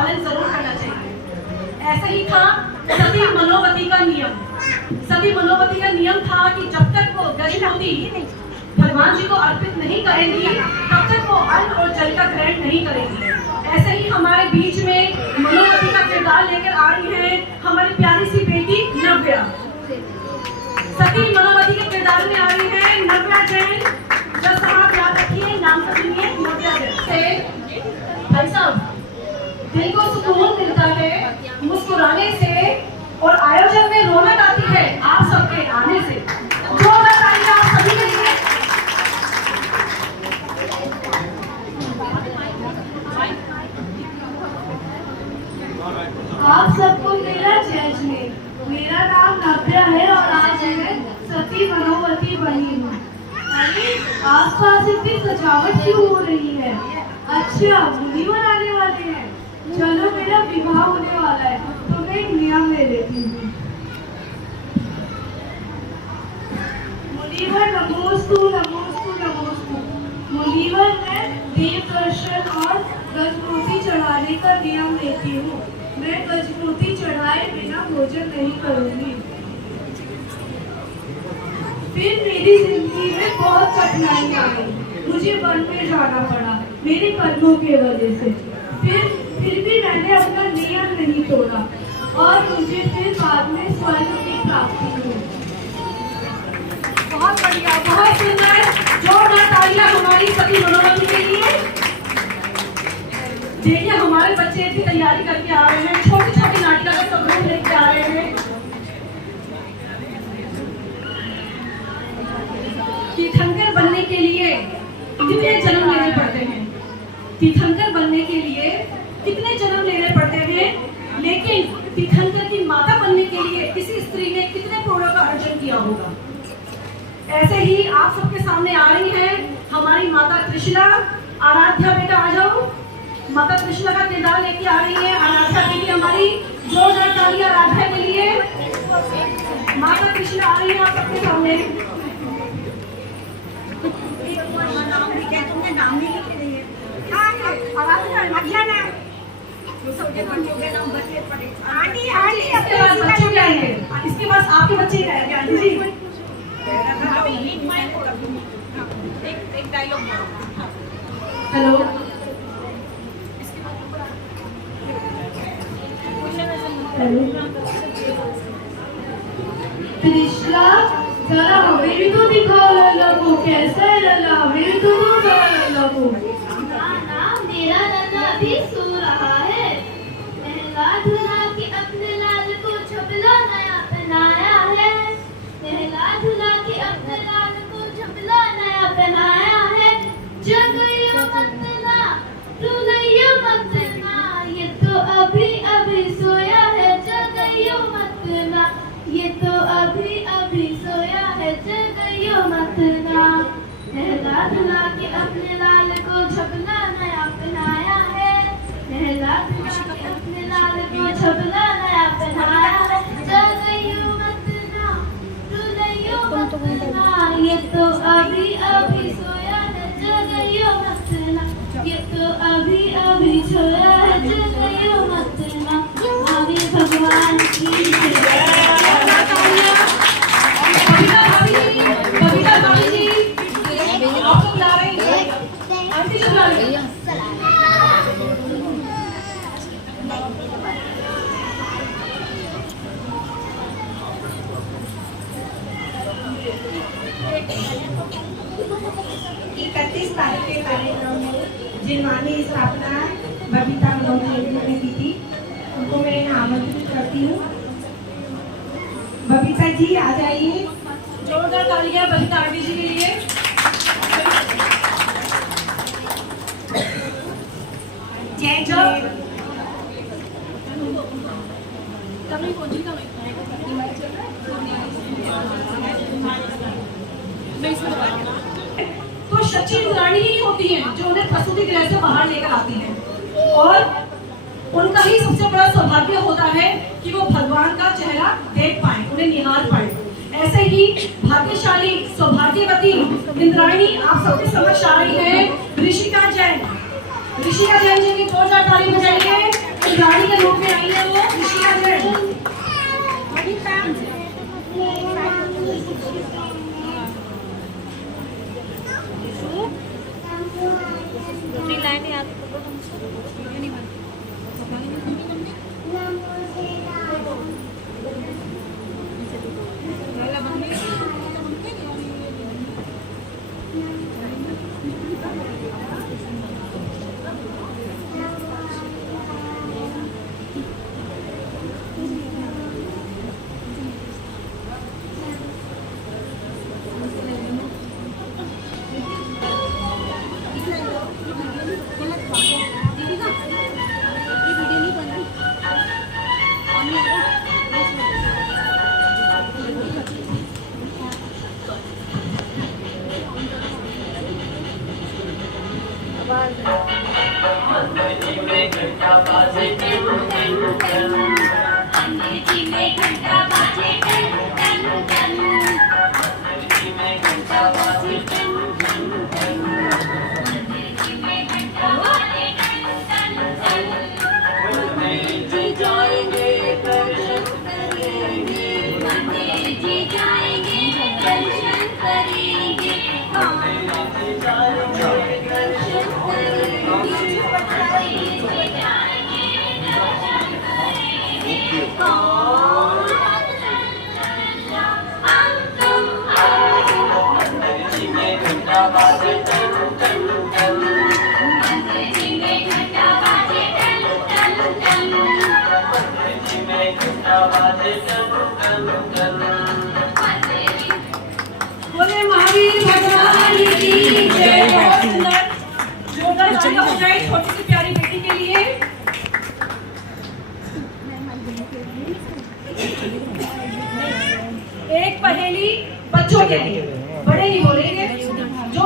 पालन जरूर करना चाहिए। ऐसा ही था सती मनोवती का नियम। सती मनोवती का नियम था कि जब तक वो दशमूर्ति भगवान जी को अर्पित नहीं करेंगी तब तक वो अन्न और जल का ग्रहण नहीं करेंगी। ऐसे ही हमारे बीच में मनोवती का किरदार लेकर आ रही है हमारी प्यारी सी बेटी नव्या। सती मनोवती के किरदार में आ रही है नव्या जैन। जब साहब याद रखिए, नाम का सुनिए, नव्या जैन से भाई साहब दिल को सुकून मिलता है मुस्कुराने से और आयोजन में रौनक आती है आप सबके आने से। जोरदार तालियां आप सभी के लिए। आप सबको मेरा जय श्री। मेरा नाम नव्या है और आज मैं सती मनोवती बनी हूँ। अरे आसपास इतनी सजावट क्यों हो रही है? अच्छा, मुनि बनाने वाले हैं। चलो, मेरा विवाह होने वाला है तो मैं एक नियम ले लेती हूँ। मुनिवर नमोस्तु नमोस्तु नमोस्तु। मुनिवर मैं देव दर्शन और गजमोती चढ़ाने का नियम लेती हूँ। मैं गजमोती चढ़ाए बिना भोजन नहीं करूंगी। फिर मेरी जिंदगी में बहुत कठिनाइयाँ आई। मुझे वन में जाना पड़ा मेरे कर्मों के वजह से। फिर भी मैंने अपना नियम नहीं तोड़ा और मुझे फिर बाद में स्वर्ग की प्राप्ति हुई। बहुत बढ़िया, बहुत सुंदर। जोरदार तालियां हमारी सती मनोवती के लिए। देखिए हमारे बच्चे इतनी तैयारी करके आ रहे हैं, छोटी छोटी नाटिका का सब लोग लेके आ रहे हैं। तीर्थंकर बनने के लिए कितने जन्म लेने पड़ते हैं? तीर्थंकर बनने के लिए कितने जन्म लेने पड़ते हैं? लेकिन तीर्थंकर की माता बनने के लिए किसी स्त्री ने कितने पुण्यों का अर्जन किया होगा? ऐसे ही आप सबके सामने आ रही है हमारी माता कृष्णा। आराध्या बेटा आ जाओ। माता कृष्णा का किरदार लेके आ रही है आराध्या बेटी हमारी। जोरदार तालियां आराध्या के लिए। माता कृष्णा आ रही है आप सबके सामने। तुमने नाम नहीं लिखे नहीं है। आराध्या ना आंटी आंटी इसके बाद बच्चे भी आएंगे। इसके बाद आपके बच्चे ही आएंगे आंटी जी। एक डायलॉग हेलो, कृष्णा, जरा हमें भी तो दिखाओ लल्ला को। कैसा है लल्ला? हमें भी तो दिखाओ लल्ला को। ना मेरा लल्ला भी सो रहा है। नहला धुला के अपने लाल को झबला नया पहनाया है। नहला धुला के अपने लाल को झबला नया पहनाया है। जगइयो मत ना, रुलइयो मत ना, ये तो अभी अभी सोया है। जगइयो मत ना, ये तो अभी अभी सोया है। जगइयो मत ना। नहला धुला के अपने लाल को झबला नया पहनाया है। नहला धुला के अपने लाल को झबला नया पहनाया है। जगइयो मत ना, रुलइयो मत ना, ये तो अभी अभी सोया है। जगइयो मत ना, ये तो अभी अभी सोया है। जगइयो मत ना। आगे भगवान की जय। बबीता भाभी जी आप लोग ला रहे हैं। आंटी जी ला रही हैं। तारीख के कार्यक्रम में जिन्होंने स्थापना बबीता मनोवती ने की थी उनको मैं आमंत्रित करती हूँ। बबीता जी आ जाइए। जोरदार तालियां बबीता आंटी जी के लिए। जय जय। तो सच्ची रानी ही होती हैं जो उन्हें प्रसूति गृह से बाहर लेकर आती हैं और उनका ही सबसे बड़ा सौभाग्य होता है कि वो भगवान का चेहरा देख पाए, उन्हें निहार पाए। ऐसे ही भाग्यशाली सौभाग्यवती इंद्रायणी आप सबके समक्ष आ रही है ऋषिका जैन। ऋषिका जैन जी की जोरदार ताली बजाइए। खिलाड़ी के रूप में आई है वो ऋषिका जैन। बोले महावीर भगवान की जय। बहुत सुंदर जोरदार तालियां हो जाए छोटी सी प्यारी बेटी के लिए। एक पहेली बच्चों के लिए, बड़े नहीं बोलेंगे। जो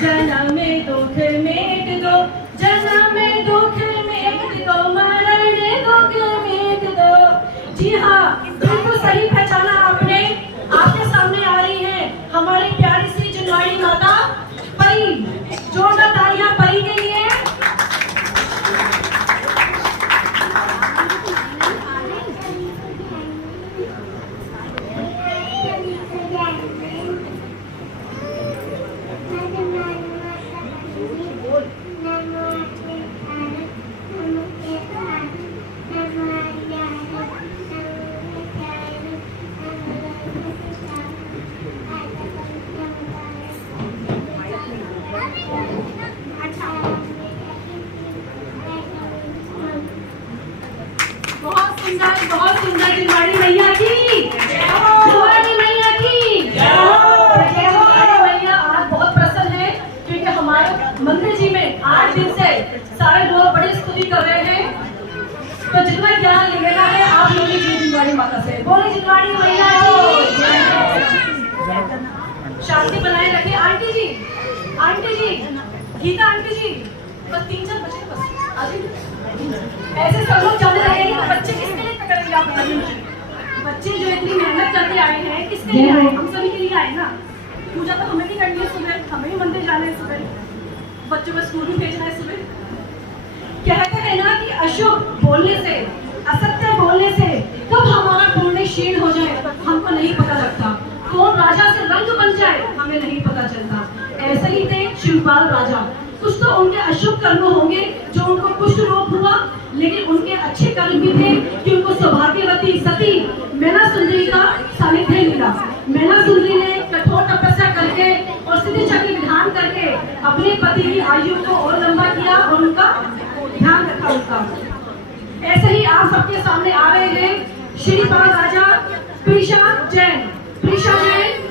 जन्म में दुख मेट दो, जन्म में दुख मेट दो, मरण दुख मेट दो। जी हाँ, बिल्कुल सही पहचाना आपने। आपके सामने आ रही है हमारी प्यारी सी जुनवाड़ी माता परी। जोरदार तालियां परी के लिए। बहुत सुंदर दिलवाड़ी मैया की, दिलवाड़ी मैया की मैया आज बहुत प्रसन्न है क्योंकि हमारे मंदिर जी में 8 दिन से सारे लोग बड़ी स्तुति कर रहे हैं। तो जितना ज्ञान लेना है आप लोग जी दिलवाड़ी माता से बोले, दिलवाड़ी मैया की शांति बनाए रखिए। आंटी जी, गीता आंटी जी, बस 3-4 बचे बस। ऐसे सब लोग चलते रहेंगे तो बच्चे किसके लिए करेंगे आप बताइए। बच्चे जो इतनी मेहनत करके आए हैं किसके लिए आए? हम सभी के लिए आए ना। पूजा तो हमें भी करनी है सुबह, हमें भी मंदिर जाना है सुबह, बच्चों को स्कूल भी भेजना है सुबह। कहते हैं ना कि अशुभ बोलने से, असत्य बोलने से कब हमारा पुण्य क्षीण हो जाए हमको नहीं पता लगता। कौन राजा से रंग बन जाए हमें नहीं पता चलता। ऐसे ही थे शिवपाल राजा। कुछ तो उनके अशुभ कर्म होंगे जो उनको कुष्ठ रोग हुआ, लेकिन उनके अच्छे कर्म भी थे कि उनको सौभाग्यवती सती मैना सुंदरी का सानिध्य मिला। मैना सुंदरी ने कठोर तपस्या करके और सिद्धि चक्र विधान करके अपने पति की आयु को और लंबा किया और उनका ध्यान रखा उनका। ऐसे ही आप सबके सामने आ रहे हैं श्रीपाल राजा प्रीशा जैन। प्रीशा जैन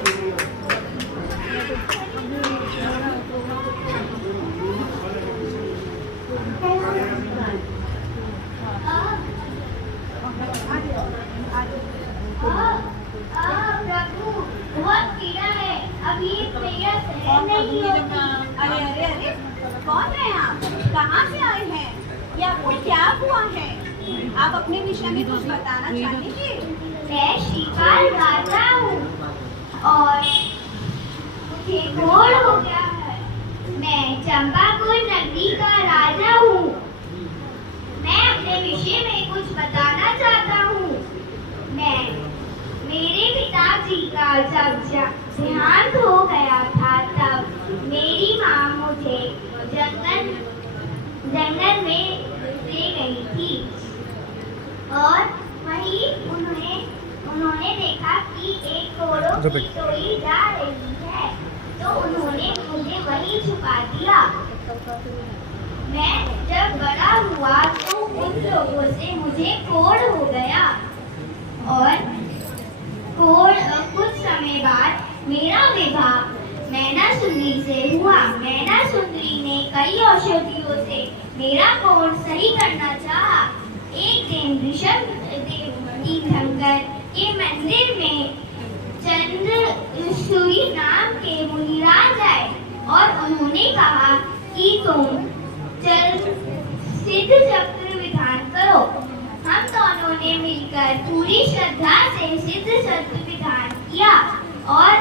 प्रभु बहुत पीड़ा है, अभी प्रेयर सहन नहीं होती। अरे अरे अरे, कौन है आप? कहाँ से आए हैं? ये आपको क्या हुआ है? आप अपने विषय में कुछ बताना चाहेंगे? मैं श्रीपाल राजा हूँ और मुझे घोर हो गया है। मैं चंपापुर नगरी का राजा हूँ। अपने विषय में कुछ बताना चाहता हूँ। मेरे पिताजी का जब देहांत हो गया था तब मेरी माँ मुझे जंगल में ले गई थी और वहीं उन्होंने देखा कि एक कोड़ों की टोली जा रही है, तो उन्होंने मुझे वहीं छुपा दिया। मैं जब बड़ा हुआ तो उन लोगों से मुझे कोड़ हो गया और कुछ समय बाद मेरा विवाह मैना सुंदरी से हुआ। मैना सुंदरी ने कई औषधियों से मेरा कोड़ सही करना चाहा। एक दिन ऋषभ तीर्थंकर के मंदिर में चंद्रसूरी नाम के मुनिराज आए और उन्होंने कहा कि तुम सिद्ध चक्र विधान करो। हम दोनों ने मिलकर पूरी श्रद्धा से सिद्ध चक्र विधान किया और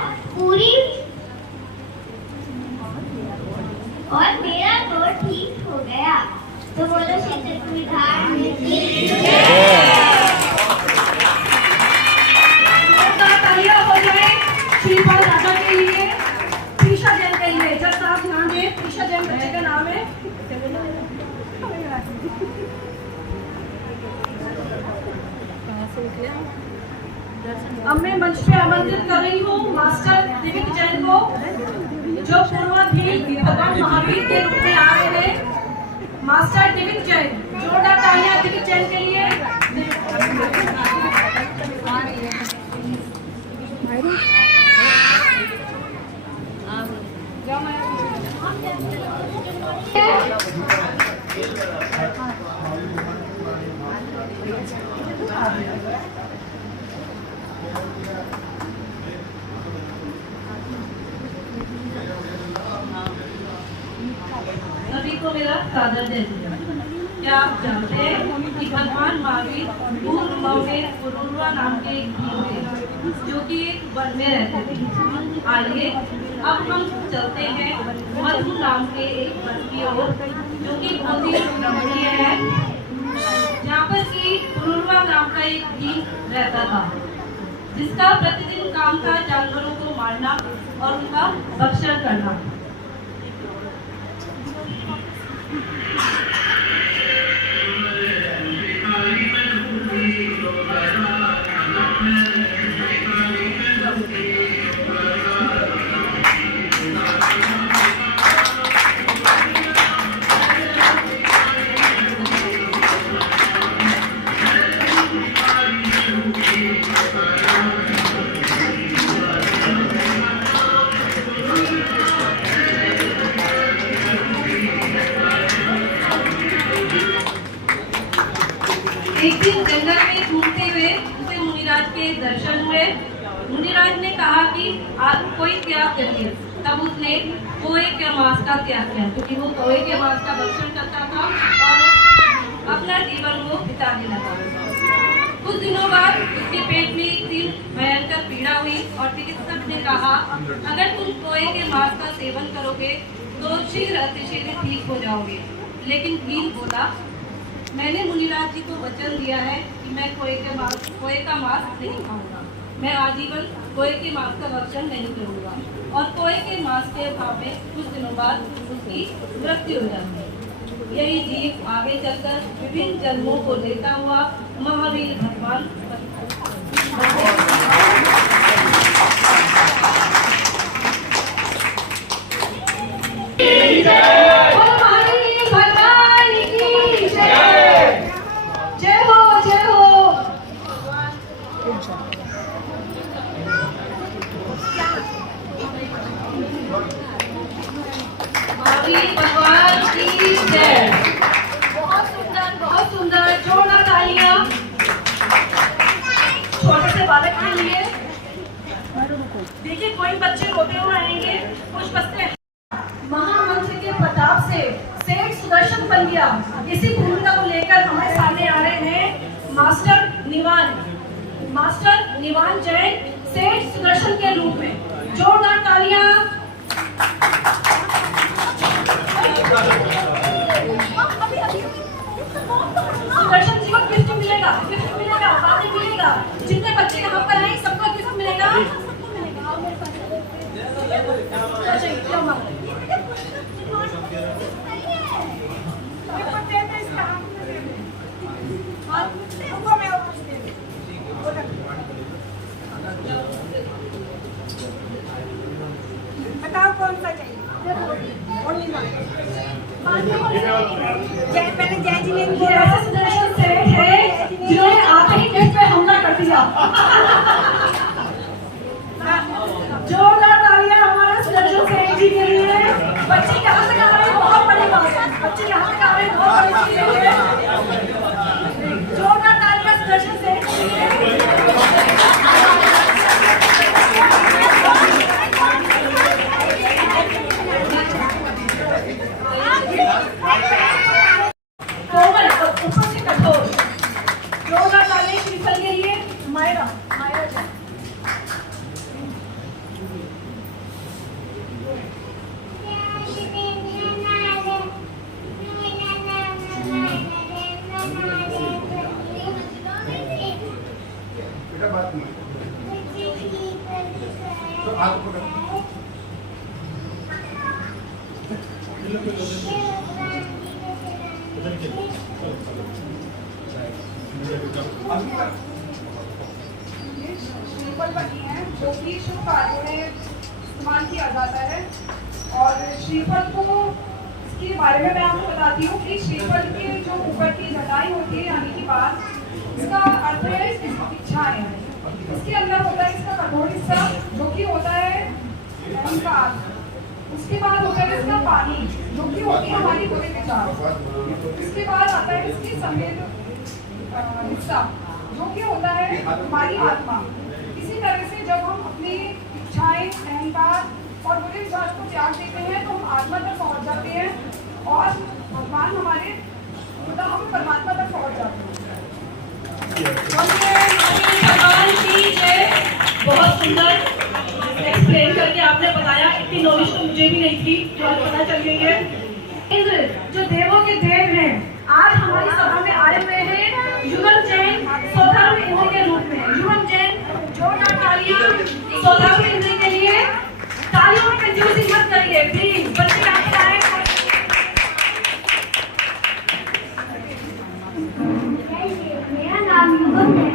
मेरा कोड़ ठीक हो गया। तो बोलो सिद्ध चक्र विधान श्रीपाल राजा के लिए, त्रिशा जैन के लिए। जब आप ध्यान दें, त्रिशा जैन बच्चे का नाम है। अब मैं मंच पे आमंत्रित कर रही हूँ मास्टर दिव्य जैन को, जो पूर्वाधीन भगवान महावीर के रूप में आ रहे हैं। मास्टर दिव्य जैन, जोरदार तालियां दिव्य जैन के लिए। सभी को मेरा सादर जय। क्या आप जानते हैं कि भगवान महावीर पूर्व में पुरुरवा नाम के एक जीव थे, जो कि एक वन में रहते थे। आइए अब हम चलते हैं मधु नाम के एक वन की ओर, जो कि बहुत ही रमणीय है, जहाँ पर कि पुरुरवा नाम का एक जीव रहता था, जिसका प्रतिदिन काम था जानवरों को मारना और उनका भक्षण करना। एक दिन जंगल में घूमते हुए उसे मुनिराज के दर्शन हुए। मुनिराज ने कहा कि आप कोई त्याग करिए। तब उसने कोए के मांस का त्याग किया, क्योंकि वो कोए के मांस का भक्षण करता था और अपना जीवन वो बिताने लगा। कुछ दिनों बाद उसके पेट में एक दिन भयंकर पीड़ा हुई और चिकित्सक ने कहा, अगर तुम कोए के मांस का सेवन करोगे तो शीघ्र अतिशीघ्र ठीक हो जाओगे। लेकिन भील बोला, मैंने मुनिराज जी को वचन दिया है कि मैं कोए का मांस नहीं खाऊंगा। मैं आजीवन कोए के मांस का भक्षण नहीं करूंगा। और कोए के मांस के अभाव में कुछ दिनों बाद उसकी मृत्यु हो जाती है। यही जीव आगे चलकर विभिन्न जन्मों को लेता हुआ महावीर भगवान भगवान की जय। बहुत सुंदर जोरदार तालियां छोटे से बालक के लिए। देखिए कोई बच्चे रोते हुए आएंगे, कुछ बच्चे महामंत्र के प्रताप से सेठ सुदर्शन बन गया। इसी भूमिका को लेकर हमारे सामने आ रहे हैं मास्टर निवान जैन सेठ सुदर्शन के रूप में। जोरदार तालियां। सुदर्शन जोरदार तालियां हमारे सुदर्शन सेठ जी के लिए। बच्चे यहाँ से गा रहे हैं, बहुत बड़ी बात है। बच्चे यहाँ से गा रहे हैं, बहुत बड़ी चीज है ये। जोरदार तालियां सुदर्शन सेठ जी के लिए। कोमल ऊपर से कठोर। जोरदार तालियां श्रीफल के लिए। मायरा जी। बेटा बात नहीं तो हाथ पकड़ श्रीफल बनी है जो कि शुभ कार्यों में इस्तेमाल किया जाता है। और श्रीफल को इसके बारे में मैं आपको बताती हूँ कि श्रीफल के जो ऊपर की जटाई होती है यानी कि बात, इसका अर्थ है इच्छाएं। इसके अंदर होता है इसका कठोर हिस्सा जो कि होता है अहंकार। उसके बाद होता है इसका पानी जो कि होती है हमारी बुरे विचार। इसके बाद आता है इसकी सफेद हिस्सा जो कि होता है हमारी आत्मा। इसी तरह से जब हम अपनी इच्छाएं, अहंकार और बुरे विचार को त्याग देते हैं तो हम आत्मा तक पहुंच जाते हैं और भगवान हमारे मतलब हम परमात्मा तक पहुंच जाते हैं। भगवान की जय। बहुत सुंदर एक्सप्लेन करके आपने बताया। इतनी नॉलेज तो मुझे भी नहीं थी जो आज पता चल गई है। इंद्र जो देवों के देव हैं आज हमारी सभा में आए हुए हैं युगल जैन सौदागर इंद्र के रूप में। युगल जैन जोरदार तालियां सौदागर इंद्र के लिए। तालियों में कंजूसी मत करिए प्लीज। बच्चे आगे आए। मेरा नाम युगम है।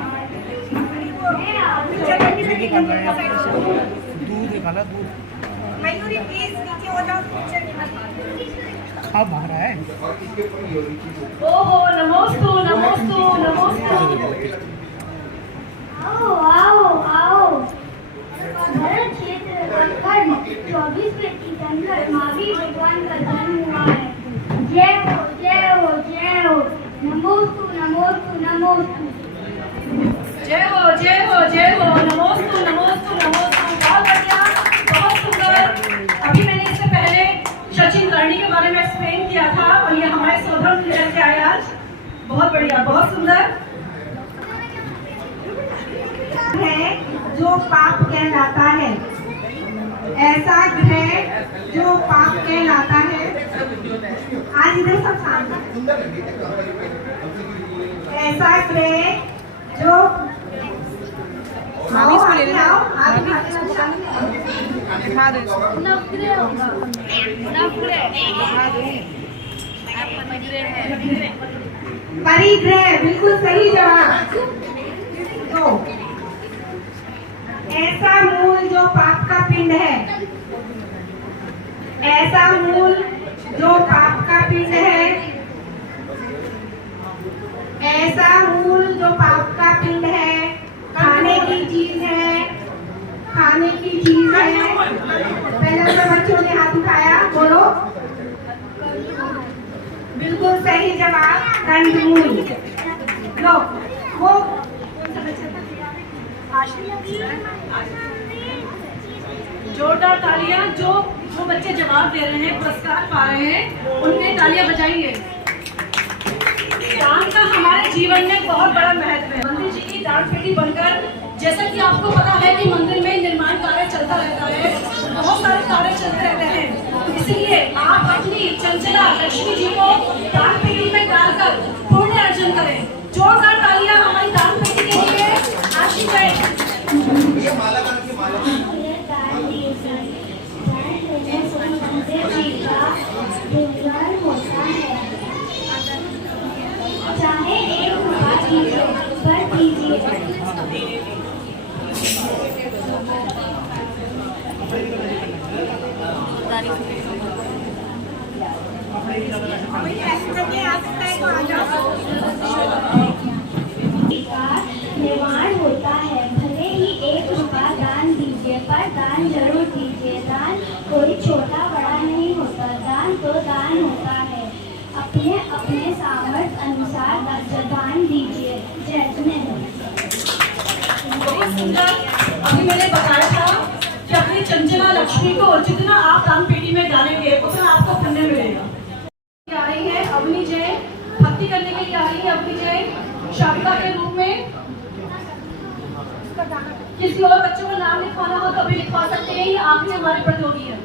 मयूरी प्लीज नीचे हो जाओ। भाग रहा है। ओहो नमोस्तु नमोस्तु नमोस्तु। आओ आओ आओ। भरत क्षेत्र कर्ण 24 पेटी के अंदर महावीर भगवान का जन्म हुआ है। जय हो जय हो जय हो। नमोस्तु नमोस्तु नमोस्तु। जय हो जय हो जय हो। नमोस्तु नमोस्तु नमोस्तु। बहुत बढ़िया, बहुत सुंदर। अभी मैंने इससे पहले सचिन कर्णी के बारे में एक्सप्लेन किया था और ये हमारे सौधर्म लेकर के आए आज। बहुत बढ़िया, बहुत सुंदर। है जो पाप कहलाता है। ऐसा ग्रह जो पाप कहलाता है। आज इधर सब शांत। ऐसा ग्रह जो आओ आगे आओ आगे नवग्रह होगा। परिग्रह बिल्कुल सही जवाब। तो ऐसा मूल जो पाप का पिंड है। ऐसा मूल जो पाप का पिंड है। ऐसा मूल जो पाप का पिंड है। खाने की चीज है। खाने की चीज है। पहले तो बच्चों ने हाथ उठाया, बोलो। बिल्कुल सही जवाब कंदमूल। लो वो जोरदार तालियां। जो बच्चे जवाब दे रहे हैं, पुरस्कार पा रहे हैं, उनके तालियां बजाइए। दान का हमारे जीवन में बहुत बड़ा महत्व है। मंदिर जी की दान पेटी बनकर, जैसा कि आपको पता है कि मंदिर में निर्माण कार्य चलता रहता है, बहुत सारे कार्य चलते रहते हैं। इसलिए आप अपनी चंचला लक्ष्मी जी को दान पेटी में डालकर पुण्य अर्जन करें। जोरदार तालियां हमारी दान पेटी के लिए। आशीर्वाद चाहे एक रुपया दीजिए पर दीजिए। निर्माण होता सुंदर। अभी मैंने बताया था कि अपनी चंचला लक्ष्मी को जितना आप दान पेटी में डालेंगे उतना आपको पुण्य मिलेगा। आ रही है अवनी जैन, भक्ति करने के लिए आ रही है अवनी जैन शाबिका के रूप में। किसी और बच्चों का नाम लिखवाना हो तो अभी लिखवा सकते हैं, ये आखिरी हमारे प्रतियोगी है।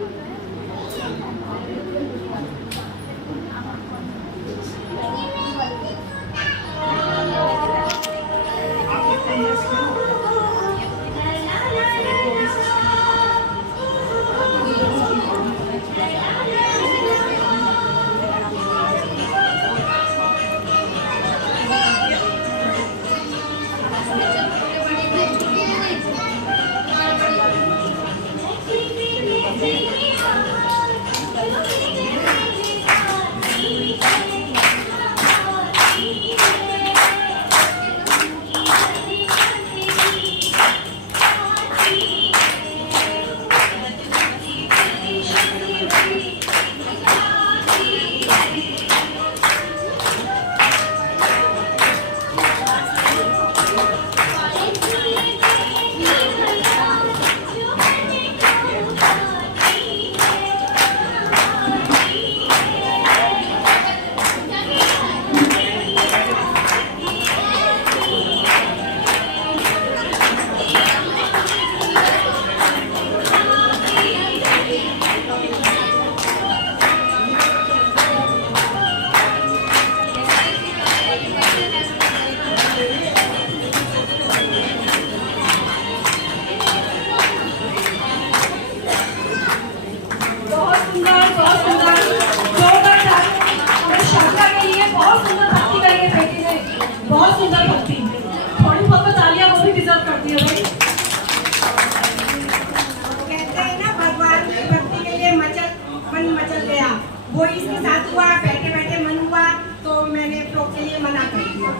वो इसके साथ हुआ, बैठे बैठे मन हुआ तो मैंने फ्रॉक के लिए मना कर दिया।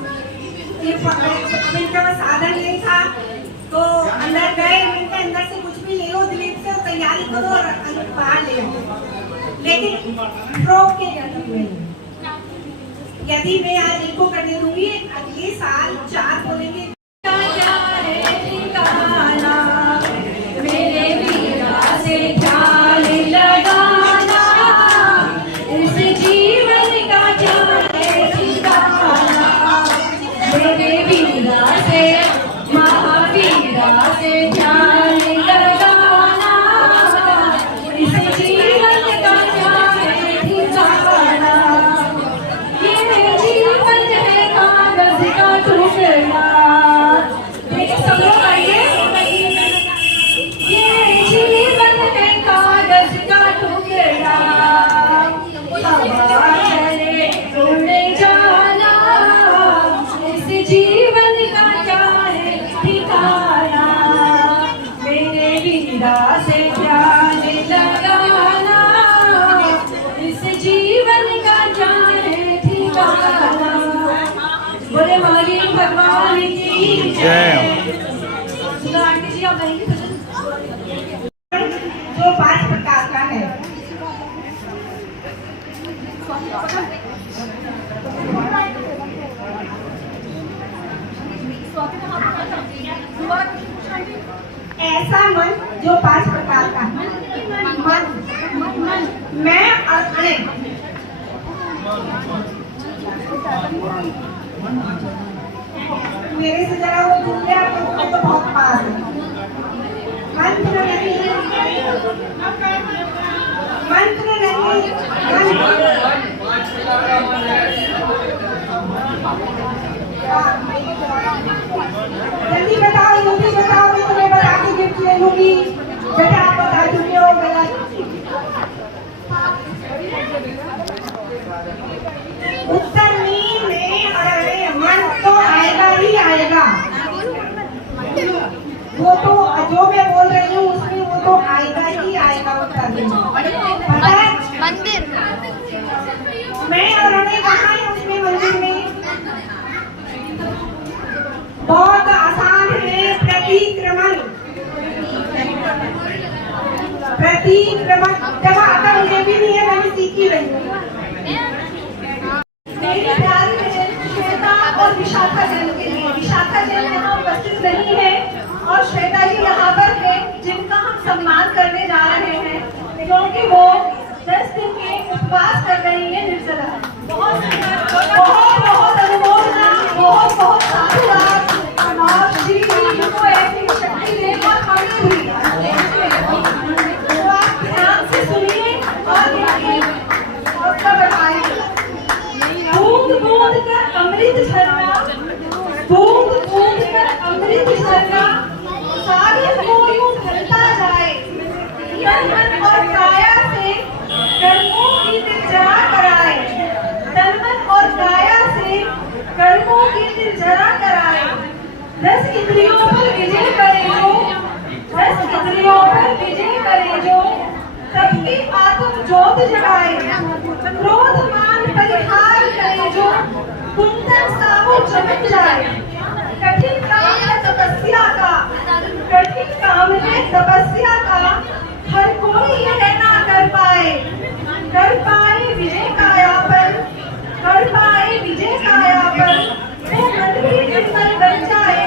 इनका साधन नहीं था तो अंदर गए, इनके अंदर से कुछ भी ले लो, दिलीप से तैयारी करो और बाहर ले आओ, लेकिन फ्रॉक के यदि मैं आज इनको करने दूंगी, अगले साल 4 बोलेंगे भगवान की जय। जो 5 प्रकार का है, ऐसा मन जो 5 प्रकार का है, मन, मैं और अनेक। मेरे से जरा वो दूर गया तो बहुत पास है। मंत्र नहीं, जल्दी बताओ, जल्दी बताओ, मैं तुम्हें बता के गिफ्ट ले लूंगी। बेटा आप बता चुके हो गया। उत्तर में अरे मन तो आएगा ही आएगा, वो तो जो मैं बोल रही हूँ उसमें वो तो आएगा ही आएगा उत्तर में। पता है मंदिर मैं और हमें कहा है उसमें मंदिर में बहुत आसान है। प्रतिक्रमण जब आता मुझे भी नहीं है, मैंने सीखी रही हूँ। मेरी प्यारी बहन श्वेता और विशाखा जैन के लिए, विशाखा जैन यहाँ उपस्थित नहीं है और और श्वेता जी यहाँ पर है, जिनका हम सम्मान करने जा रहे हैं, क्योंकि वो 10 दिन के उपवास कर रही है निर्जला। बहुत बहुत अनुमोदना, बहुत बहुत साधुवाद, और श्री जी को ऐसी शक्ति दे और हमें भी। तो आप ध्यान से सुनिए और देखिए हौसला बढ़ाइए। बूंद बूंद कर अमृत झरना, बूंद बूंद कर अमृत झरना, सागर को यूं भरता जाए। तन मन और काया से कर्मों की निर्जरा कराए, तन मन और काया से कर्मों की निर्जरा कराए। 10 इंद्रियों पर विजय करे जो, 10 इंद्रियों पर विजय करे जो, सबकी आत्म ज्योत जगाए। क्रोध मान परिहार करे जो, कुंदन सा वो चमक जाए। कठिन काम है तपस्या का, कठिन काम है तपस्या का, हर कोई यह ना कर पाए विजय काया पर, कर पाए विजय काया पर। वो मन भी निर्मल बन जाए,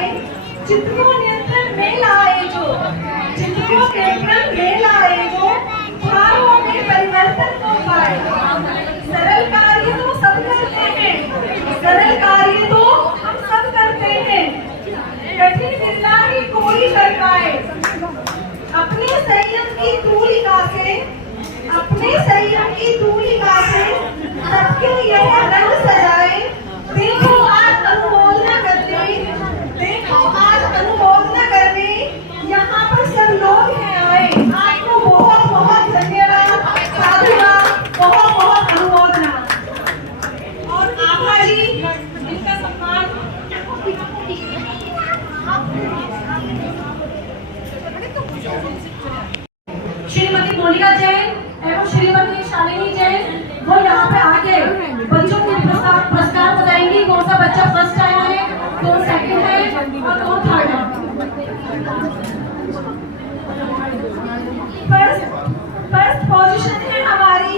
चित्त को नियंत्रण में लाए जो, चित्त को नियंत्रण में लाए जो, भावों में परिवर्तन हो पाए। सरल कार्य तो सब करते हैं, सरल कार्य तो हम सब करते हैं, कठिन क्रिया ही कोई कर पाए। अपने संयम की तूलिका से, अपने संयम की तूलिका से सबके यह रंग सजाए। देखो आज अनुमोदना करते, देखो आज अनुमोदना करने यहाँ पर सब लोग हैं आए। आपको बहुत बहुत धन्यवाद, साधुवाद, बहुत बहुत अनुमोदना। और आभा जी, इनका सम्मान श्रीमती मोनिका जैन एवं श्रीमती शालिनी जैन, वो यहाँ पे आके बच्चों को पुरस्कार बताएंगी। कौन सा बच्चा फर्स्ट आया है, कौन सेकंड है और कौन थर्ड है। फर्स्ट पोजीशन है हमारी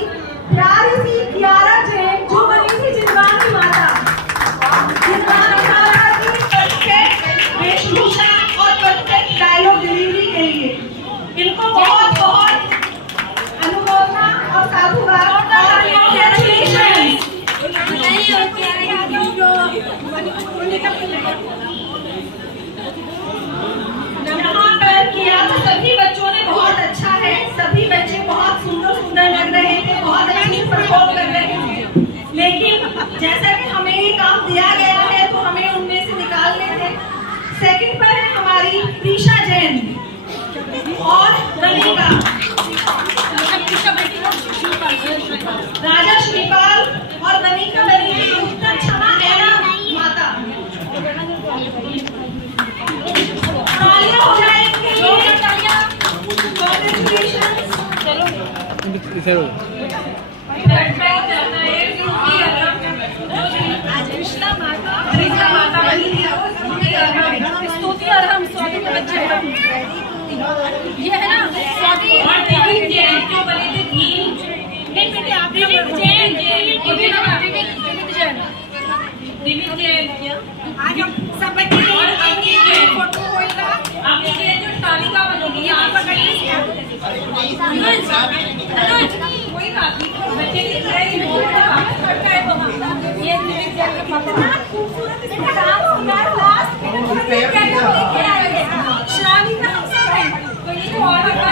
प्यारी सी कियारा जैन, जो बनी थी जिनवान की माता। जिनवान की माता की परफेक्ट वेशभूषा और परफेक्ट डायलॉग डिलीवरी के लिए इनको बहुत बहुत अनुमोदना और साधुवाद और कांग्रेचुलेशंस। यहाँ पर किया तो सभी बच्चों ने बहुत अच्छा है, सभी बच्चे बहुत सुंदर सुंदर लग रहे थे, बहुत अच्छे परफॉर्म कर रहे थे। लेकिन जैसा कि हमें ये काम दिया गया है तो हमें उनमें से निकालने थे। सेकंड पर है हमारी प्रीशा जैन और वनिका, राजा श्रीपाल और वनिका बनी थी उत्तर क्षमा एरा माता। तालियां हो जाए इनके लिए, कांग्रेचुलेशंस। चलो आज कृष्णा माता बनी थी, स्तुति और हम स्वाति के बच्चे हैं। ये है ना स्वाति और दिव्य जैन जो बने थे धीम। दिव्य जैन आज हम सब बच्चे और आपकी फोटो होगा, आपकी जो तालिका बनेगी यहाँ पर कोई बात नहीं, बच्चे की ये खूबसूरत श्रावणी का हम सब है, तो ये जो और बच्चे